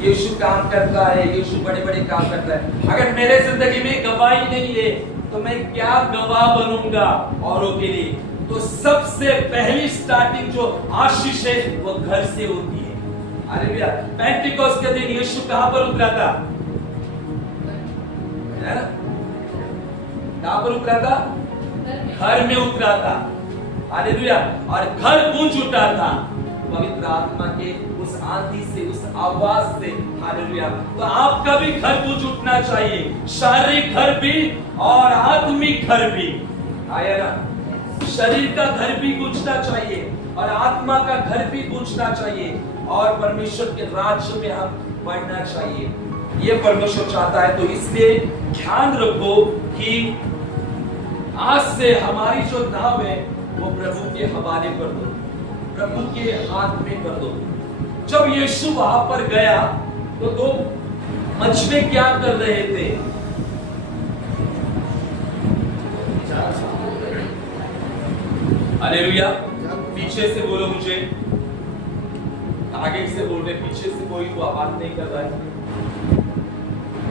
यीशु काम करता है, यीशु बड़े बड़े काम करता है। अगर मेरे जिंदगी में गवाही नहीं है तो मैं क्या गवाह बनूंगा औरों के लिए। तो सबसे पहली स्टार्टिंग जो आशीष है वो घर से होती है। हालेलुया। पेंटिकोस्ट के दिन यीशु कहां पर उतरा था? है ना? कहां पर उतरा था? घर में उतरा था। हालेलुया। और घर गूंज उठा था पवित्र आत्मा के उस आंधी से, उस आवाज से। हालेलुया। तो आपका भी घर गूंज उठना चाहिए, शारीरिक घर भी और आत्मिक घर भी। आया ना? शरीर का घर भी गूंजना चाहिए और आत्मा का घर भी गूंजना चाहिए और परमेश्वर के राज्य में हम बढ़ना चाहिए। ये परमेश्वर चाहता है। तो इसलिए ध्यान रखो कि आज से हमारी जो नाव है वो प्रभु के हवाले कर दो, प्रभु के हाथ में कर दो। जब यीशु वहां पर गया तो दो मछली क्या कर रहे थे? हालेलुया। पीछे से बोलो मुझे, आगे से बोल रहे, पीछे से कोई तो आवाज नहीं कर रहा है।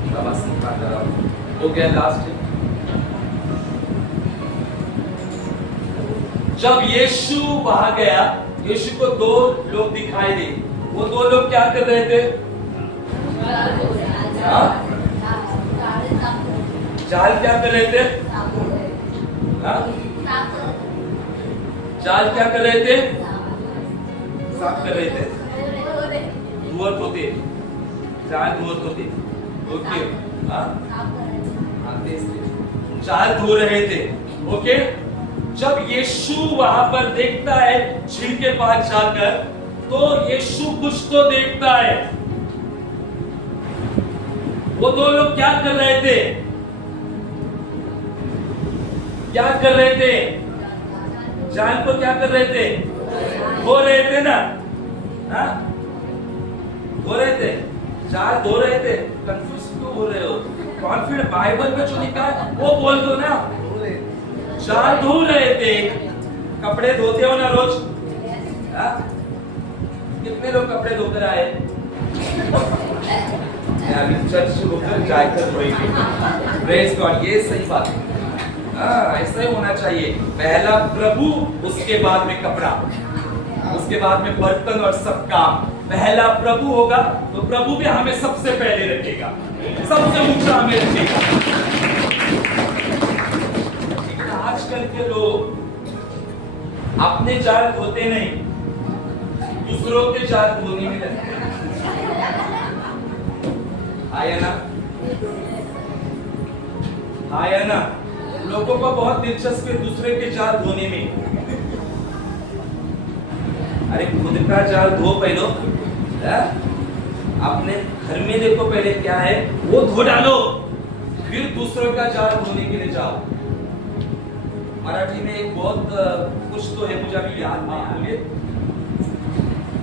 शाबाश, निकाल रहा हूं। हो गया लास्ट। जब यीशु वहां गया, यीशु को दो लोग दिखाई दे। वो दो लोग क्या कर रहे थे? जाल क्या कर रहे थे? जाल क्या कर रहे थे? साफ कर रहे थे। धुआं होते, जाल धुआं होते। ओके, जाल धो रहे थे। ओके। जब यीशु वहां पर देखता है झील के पास जाकर, तो यीशु कुछ तो देखता है। वो दो लोग क्या कर रहे थे? क्या कर रहे थे? जाल को क्या कर रहे थे? धो रहे थे ना? हाँ? धो रहे थे, जाल धो रहे थे। कंफ्यूज क्यों हो रहे हो? कॉन्फिडेंट बाइबल में जो लिखा है वो बोल दो ना। जाल धो रहे थे। कपड़े धोते हो ना रोज? कितने लोग कपड़े धोकर आए? अभी चर्च होकर जाकर धोएंगे। प्रेज गॉड, ये सही बात है। ऐसा ही होना चाहिए। पहला प्रभु, उसके बाद में कपड़ा, उसके बाद में बर्तन और सब काम। पहला प्रभु होगा तो प्रभु भी हमें सबसे पहले रखेगा, सबसे ऊंचा हमें रखेगा। आजकल के लोग अपने जाल धोते नहीं, दूसरों के जाल धोने में लगते हैं। आया ना? आया ना? लोगों को बहुत दिलचस्पी है दूसरे के जाल धोने में। अरे खुद का जाल धो पहलो, अपने घर में देखो पहले क्या है वो धो डालो, फिर दूसरों का जाल धोने के लिए जाओ। मराठी में एक बहुत कुछ तो है, मुझे अभी याद नहीं। बोलिए,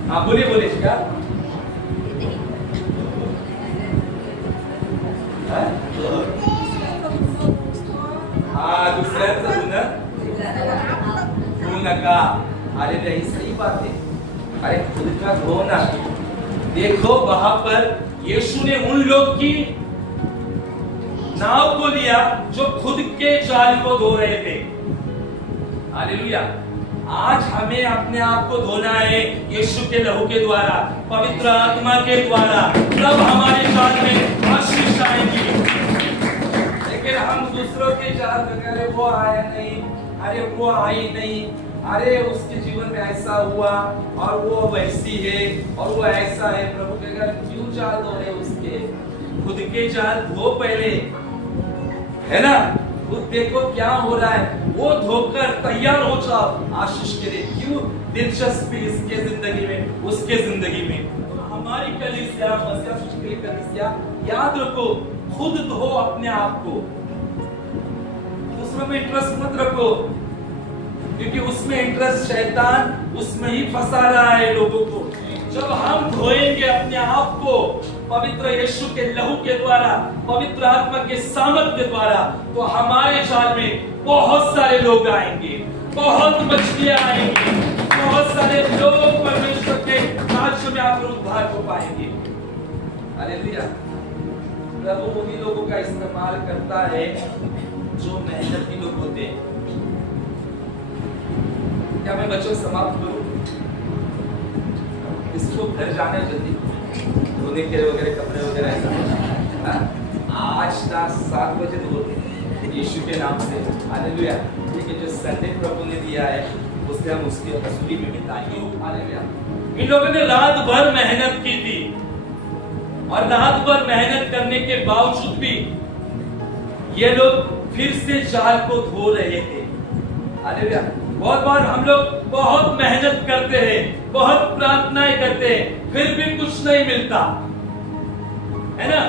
हाँ बोलिए बोलिए। क्या? हाँ, दुसऱ्याचं धुणं नका। अरे नहीं, सही बात है। अरे खुद का धो ना। देखो वहां पर यीशु ने उन लोग की नाव को लिया जो खुद के जाल को धो रहे थे। हालेलुया। आज हमें अपने आप को धोना है यीशु के लहू के द्वारा, पवित्र आत्मा के द्वारा, तब हमारे जाल में आशीष आएगी। लेकिन हम दूसरों के जाल में, अरे वो आया नहीं, अरे वो आई नहीं, अरे उसके जीवन में ऐसा हुआ और वो वैसी है और वो ऐसा है। प्रभु कहेगा क्यों जाल धो रहे उसके? खुद के जाल धो पहले, है ना? खुद देखो क्या हो रहा है, वो धोकर तैयार हो जाओ आशीष के लिए। क्यों? दिलचस्पी इसके जिंदगी में, उसके जिंदगी में। हमारी कलीसिया, मसीह की कलीसिया, याद रखो, खुद धो अपने आप को, दूसरों में इंटरेस्ट मत रखो, क्योंकि उसमें इंटरेस्ट शैतान उसमें ही फंसा रहा है लोगों को। जब हम धोएंगे अपने आप को पवित्र यीशु के लहू के द्वारा, पवित्र आत्मा के सामर्थ के द्वारा, तो हमारे जाल में बहुत सारे लोग आएंगे, बहुत मछलियां आएंगी, बहुत सारे लोग परमेश्वर के राज्य में आकर उद्धार को पाएंगे। हालेलुया। प्रभु उन्हीं लोगों का इस्तेमाल करता है जो मेहनती लोग होते हैं। क्या मैं बच्चों समाप्त करूं? इसको घर जाने जल्दी, धोने के वगैरह कपड़े वगैरह ऐसा। आज ना 7 बजे होते यीशु के नाम से। हालेलुया। ये जो संडे प्रभु ने दिया है उससे हम उसकी हजूरी में बिताएंगे। हालेलुया। इन लोगों ने रात भर मेहनत की थी और रात भर मेहनत करने के बावजूद भी ये लोग फिर से जाल को धो रहे थे। हालेलुया। बहुत बार हम लोग बहुत मेहनत करते हैं, बहुत प्रार्थनाएं करते हैं, फिर भी कुछ नहीं मिलता है ना।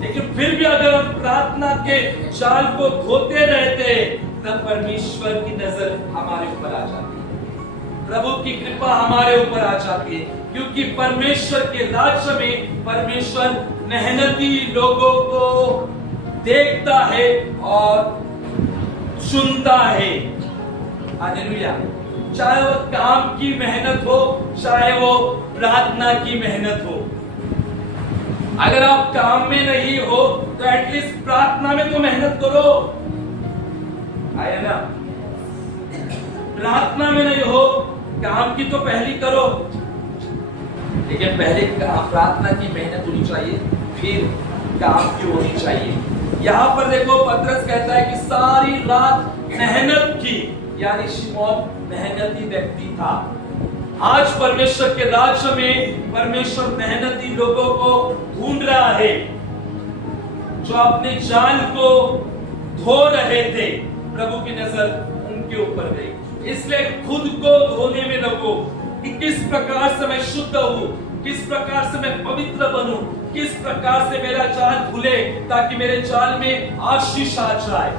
लेकिन फिर भी अगर हम प्रार्थना के जाल को धोते रहते हैं तब परमेश्वर की नजर हमारे ऊपर आ जाती है, प्रभु की कृपा हमारे ऊपर आ जाती है। क्योंकि परमेश्वर के राज्य में परमेश्वर मेहनती लोगों को देखता है और चुनता है। हालेलुया। चाहे वो काम की मेहनत हो, चाहे वो प्रार्थना की मेहनत हो। अगर आप काम में नहीं हो तो एटलीस्ट प्रार्थना में तो मेहनत करो, आया ना। प्रार्थना में नहीं हो, काम की तो पहली करो, लेकिन पहले प्रार्थना की मेहनत होनी चाहिए, फिर काम की होनी चाहिए। यहाँ पर देखो पतरस कहता है कि सारी रात मेहनत की, यानी शिमोन मेहनती व्यक्ति था। आज परमेश्वर के राज्य में परमेश्वर मेहनती लोगों को ढूंढ रहा है जो अपने जाल को धो रहे थे। प्रभु की नजर उनके ऊपर गई। इसलिए खुद को धोने में लगो कि किस प्रकार से मैं शुद्ध हूं, किस प्रकार से मैं पवित्र बनूं, किस प्रकार से मेरा जाल धुले ताकि मेरे जाल में आशीष आ जाए।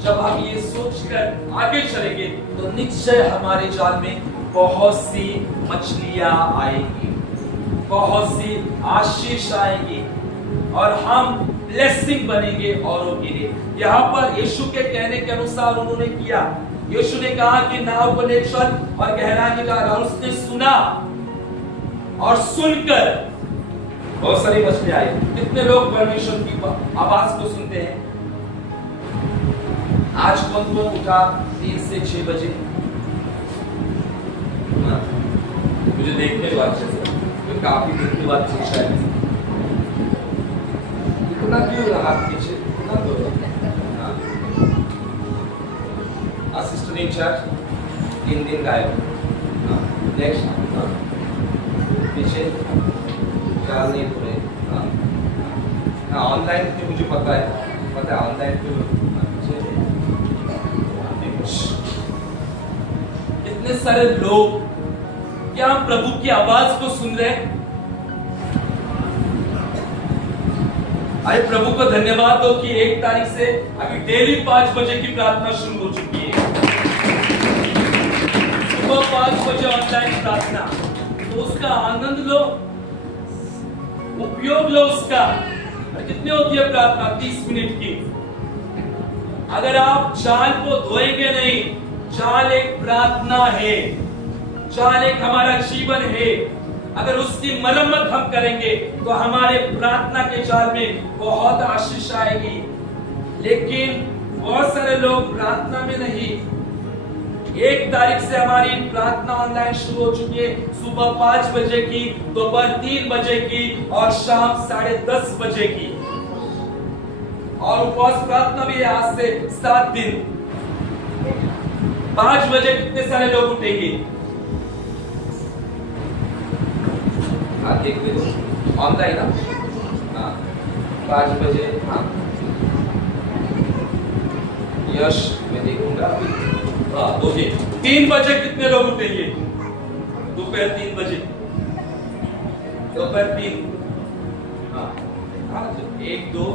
जब हम ये सोचकर आगे चलेंगे तो निश्चय हमारे जाल में बहुत सी मछलियां आएंगी, बहुत सी आशीष आएंगी और हम ब्लेसिंग बनेंगे औरों के लिए। यहाँ पर यीशु के कहने के अनुसार उन्होंने किया। यीशु ने कहा कि नाव को ले चल और गहराई निकाल, और उसने सुना और सुनकर बहुत सारी मछलियां आई। कितने लोग परमेश्वर की आवाज को सुनते हैं? आज कौन कौन उठा 3 से 6 बजे? मुझे देखने दो अच्छे से, तो काफी दिन के बाद पूछा है। इतना क्यों रहा पीछे? इतना तो असिस्टेंट इंचार्ज 3 दिन गायब। नेक्स्ट पीछे ख्याल नहीं पूरे। हाँ ऑनलाइन पे मुझे पता है ऑनलाइन पे इतने सारे लोग क्या हम प्रभु की आवाज को सुन रहे हैं? अरे प्रभु को धन्यवाद दो कि 1 तारीख से अभी डेली 5 बजे की प्रार्थना शुरू हो चुकी है। सुबह 5 बजे ऑनलाइन प्रार्थना, तो उसका आनंद लो, उपयोग लो उसका। कितनी होती है प्रार्थना? 30 मिनट की। अगर आप जाल को धोएंगे नहीं, जाल एक प्रार्थना है, जाल एक हमारा जीवन है। अगर उसकी मरम्मत हम करेंगे तो हमारे प्रार्थना के जाल में बहुत आशीष आएगी। लेकिन बहुत सारे लोग प्रार्थना में नहीं। 1 तारीख से हमारी प्रार्थना ऑनलाइन शुरू हो चुकी है, सुबह 5 बजे की, दोपहर 3 बजे की और शाम 10:30 बजे की। और उपवास प्रार्थना भी है आज से 7 दिन। 5 बजे कितने सारे लोग उठेंगे? देखते हो ऑनलाइन ना। 5 बजे हाँ यश मैं देखूंगा। ओके 3 बजे कितने लोग उठेंगे? दोपहर 3 बजे, दोपहर 3। हाँ 1 2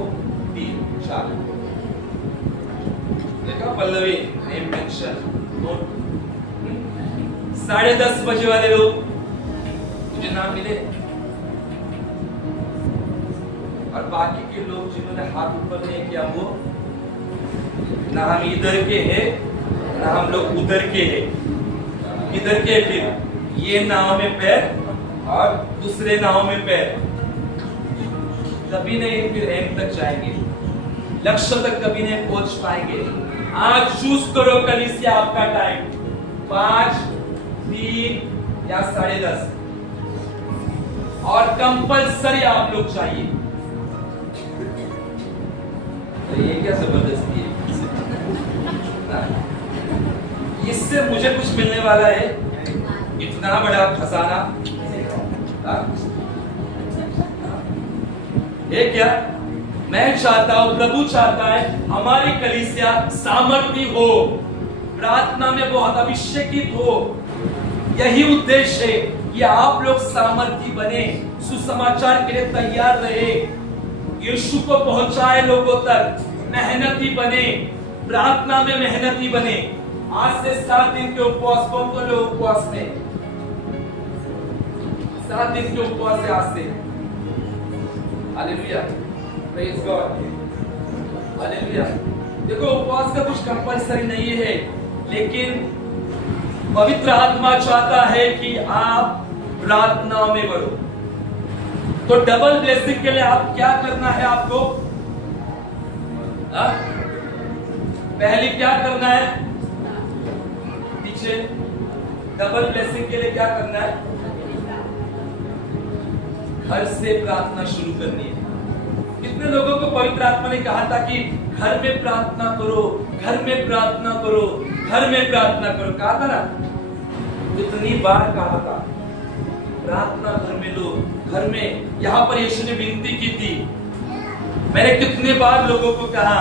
3 4 देखा पल्लवी नेम मेंशन नोट। 10:30 बजे वाले लोग मुझे नाम मिले, और बाकी के लोग जिन्होंने हाथ ऊपर नहीं किया वो ना हम इधर के हैं ना हम लोग उधर के हैं। इधर के फिर ये नाव में पैर और दूसरे नाव में पैर, कभी नहीं फिर एंड तक जाएंगे, लक्ष्य तक कभी नहीं पहुंच पाएंगे। आज चूज करो कलीसिया आपका टाइम 5 3 या 10:30, और कंपलसरी आप लोग चाहिए। ये क्या जबरदस्ती है? इससे मुझे कुछ मिलने वाला है, इतना बड़ा खजाना। ये क्या मैं चाहता हूं, प्रभु चाहता है हमारी कलीसिया सामर्थी हो, प्रार्थना में बहुत अभिषेकित हो। यही उद्देश्य है कि आप लोग सामर्थी बने, सुसमाचार के लिए तैयार रहे, यीशु को पहुंचाए लोगों तक, मेहनती बने, प्रार्थना में मेहनती बने। आज से 7 दिन के उपवास, कौन कौन लोग उपवास में? 7 दिन के उपवास है आज से। Hallelujah, praise God, hallelujah. देखो उपवास का कुछ कंपल्सरी नहीं है, लेकिन पवित्र आत्मा चाहता है कि आप प्रार्थना में बढ़ो। तो डबल ब्लेसिंग के लिए आप क्या करना है? आपको पहले क्या करना है? पीछे डबल ब्लेसिंग के लिए क्या करना है? घर से प्रार्थना शुरू करनी है। कितने लोगों को पवित्र आत्मा ने कहा था कि घर में प्रार्थना करो, घर में प्रार्थना करो, घर में प्रार्थना करो, कहा था ना? कितनी बार कहा था प्रार्थना घर में लो, घर में। यहां पर यीशु ने विनती की थी, मैंने कितने बार लोगों को कहा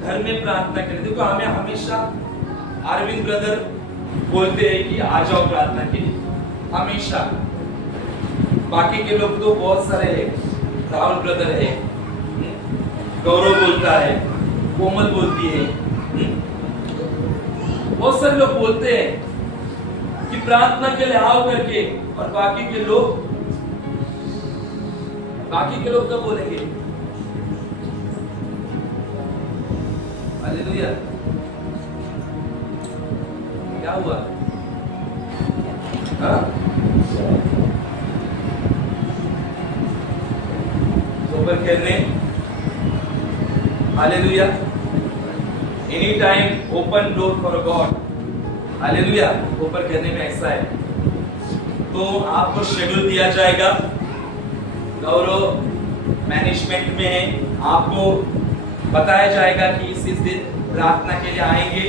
घर में प्रार्थना करें। देखो हमें हमेशा अरविंद ब्रदर बोलते हैं कि आ जाओ प्रार्थना के लिए, हमेशा। बाकी के लोग तो बहुत सारे हैं, राहुल ब्रदर है, गौरव बोलता है, कोमल बोलती है, बहुत सारे लोग बोलते हैं कि प्रार्थना के लिए आओ करके, और बाकी के लोग कब बोलेंगे? हालेलुया। क्या हुआ? ऊपर कहने hallelujah, any time open door for God. Hallelujah. ऊपर कहने में ऐसा है, तो आपको शेड्यूल दिया जाएगा, गौरव मैनेजमेंट में है, आपको बताया जाएगा कि इस दिन प्रार्थना के लिए आएंगे,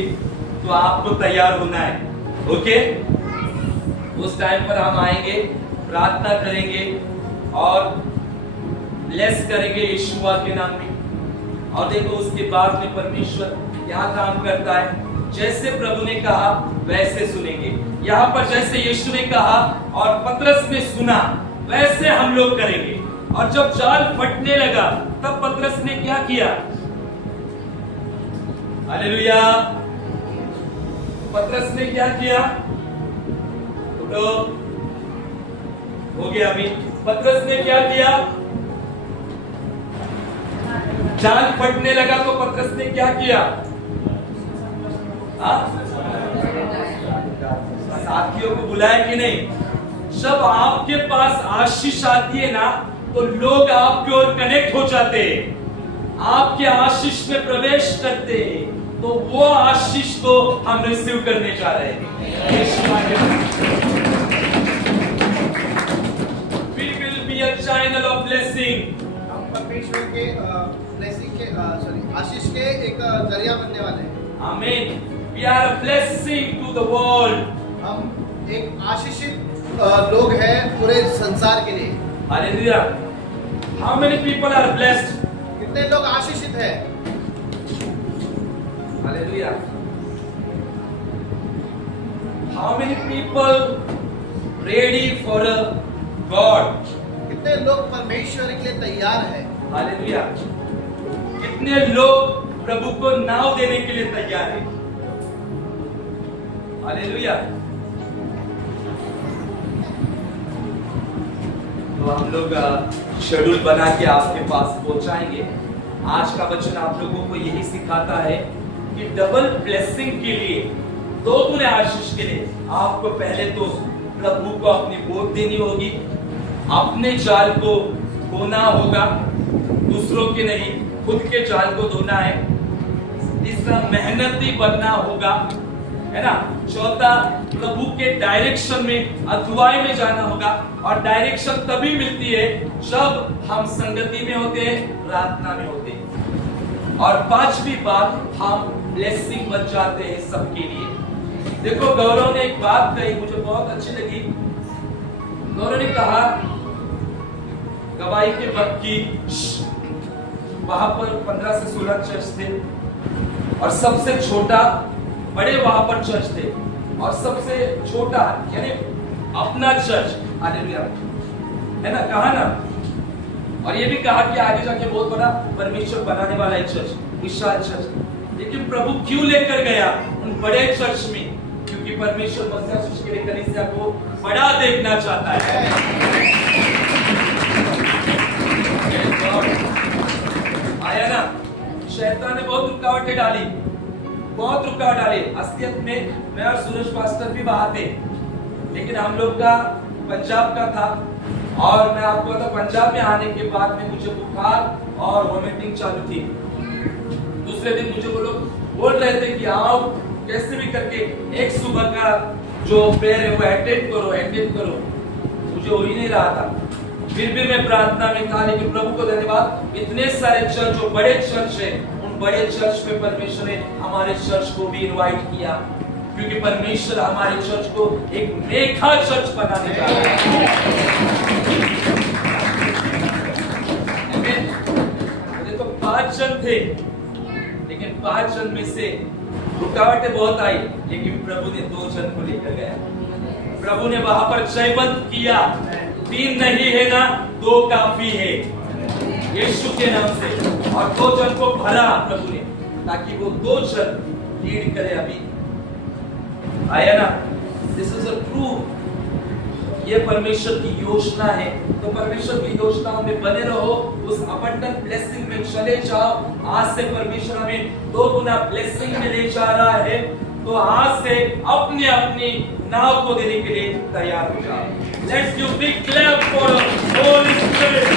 तो आपको तैयार होना है। ओके, उस टाइम पर हम आएंगे, प्रार्थना करेंगे और ब्लेस करेंगे यीशुआ के नाम में। और देखो उसके बाद में परमेश्वर यहाँ काम करता है, जैसे प्रभु ने कहा वैसे सुनेंगे। यहाँ पर जैसे यीशु ने कहा और पतरस ने सुना, वैसे हम लोग करेंगे। और जब जाल फटने लगा तब पतरस ने क्या किया? हालेलुया। पतरस ने क्या किया? तो हो गया अभी। पतरस ने क्या किया? जाल फटने लगा तो पतरस ने क्या किया? साथियों को बुलाया कि नहीं? जब आपके पास आशीष आती है ना, तो लोग आपकी ओर कनेक्ट हो जाते हैं, आपके आशीष में प्रवेश करते हैं। तो वो आशीष को हम रिसीव करने जा रहे हैं। We will be a channel of blessing. हम परमेश्वर के ब्लेसिंग के आशीष के एक जरिया बनने वाले हैं। आमीन। We are a blessing to the world. हम एक आशीषित लोग हैं पूरे संसार के लिए। Hallelujah. How many people are blessed? कितने लोग आशीषित हैं? Hallelujah. How many people ready for a God? कितने लोग परमेश्वर के लिए तैयार हैं? Hallelujah. कितने लोग प्रभु को नाव देने के लिए तैयार हैं? हालेलुया। तो हम लोग शेड्यूल बना के आपके पास पहुंचाएंगे। आज का वचन आप लोगों को यही सिखाता है कि डबल ब्लेसिंग के लिए, दो गुने आशीष के लिए आपको पहले तो प्रभु को अपनी वोट देनी होगी, अपने जाल को धोना होगा, दूसरों के नहीं, खुद के जाल को धोना है। तीसरा, मेहनती बनना होगा, है ना। चौथा, प्रभु के डायरेक्शन में, अगुवाई में जाना होगा। और डायरेक्शन तभी मिलती है जब हम संगति में होते हैं, प्रार्थना में होते हैं। और पांचवी बात, हम ब्लेसिंग बन जाते हैं सबके लिए। देखो गौरव ने एक बात कही, मुझे बहुत अच्छी लगी। गौरव ने कहा गवाही के वक्त की वहां पर 15 से 16 चर्च थे और सबसे छोटा बड़े वहां पर चर्च थे और सबसे छोटा यानी अपना चर्च, हालेलुया, है ना, कहा ना। और ये भी कहा कि आगे जाके बहुत बड़ा परमेश्वर बनाने वाला है चर्च, विशाल चर्च। लेकिन प्रभु क्यों लेकर गया उन बड़े चर्च में? क्योंकि परमेश्वर मसीह यीशु के लिए कलीसिया को बड़ा देखना चाहता है। आया ना, शैतान ने बहुत रुकावटें डाली, बहुत रुकावट डाली। असलियत में मैं और सूरज पास्टर भी वहां थे, लेकिन हम लोग का पंजाब का था और मैं आपको बता, पंजाब में आने के बाद में मुझे बुखार और वोमिटिंग चालू थी। दूसरे दिन मुझे वो लोग बोल रहे थे कि आओ कैसे भी करके एक सुबह का जो प्रेयर है वो अटेंड करो। मुझे हो ही नहीं रहा था, फिर भी मैं प्रार्थना में था। लेकिन प्रभु को धन्यवाद, इतने सारे चर्च जो बड़े चर्च है, उन बड़े चर्च में परमेश्वर ने हमारे चर्च को भी इनवाइट किया, क्योंकि परमेश्वर हमारे चर्च को एक मेगा चर्च बनाने जा रहा है। तो 5 जन थे, लेकिन 5 जन में से रुकावटें बहुत आई, लेकिन प्रभु ने 2 जन को लेकर गया। प्रभु ने वहां पर जयवंत किया। 3 नहीं है ना, 2 काफी है यीशु के नाम से। और 2 जन को भरा प्रभु ने, ताकि वो 2 जन लीड करे। अभी आया ना, दिस इज अ ट्रू, ये परमेश्वर की योजना है। तो परमेश्वर की योजना में बने रहो, उस अबंडेंट ब्लेसिंग में चले जाओ। आज से परमेश्वर हमें 2 गुना ब्लेसिंग में ले जा रहा है, तो आज से अपनी अपनी नाव को देने के लिए तैयार हो जाओ। Let's give big clap for Holi spirit.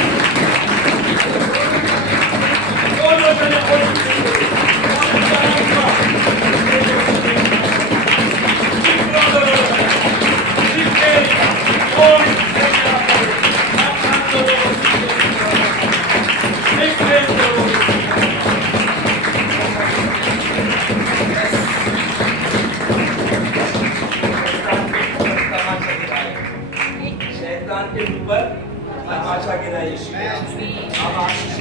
शैतान के ऊपर तमाचा गिरा यीशु ने। अब आशीष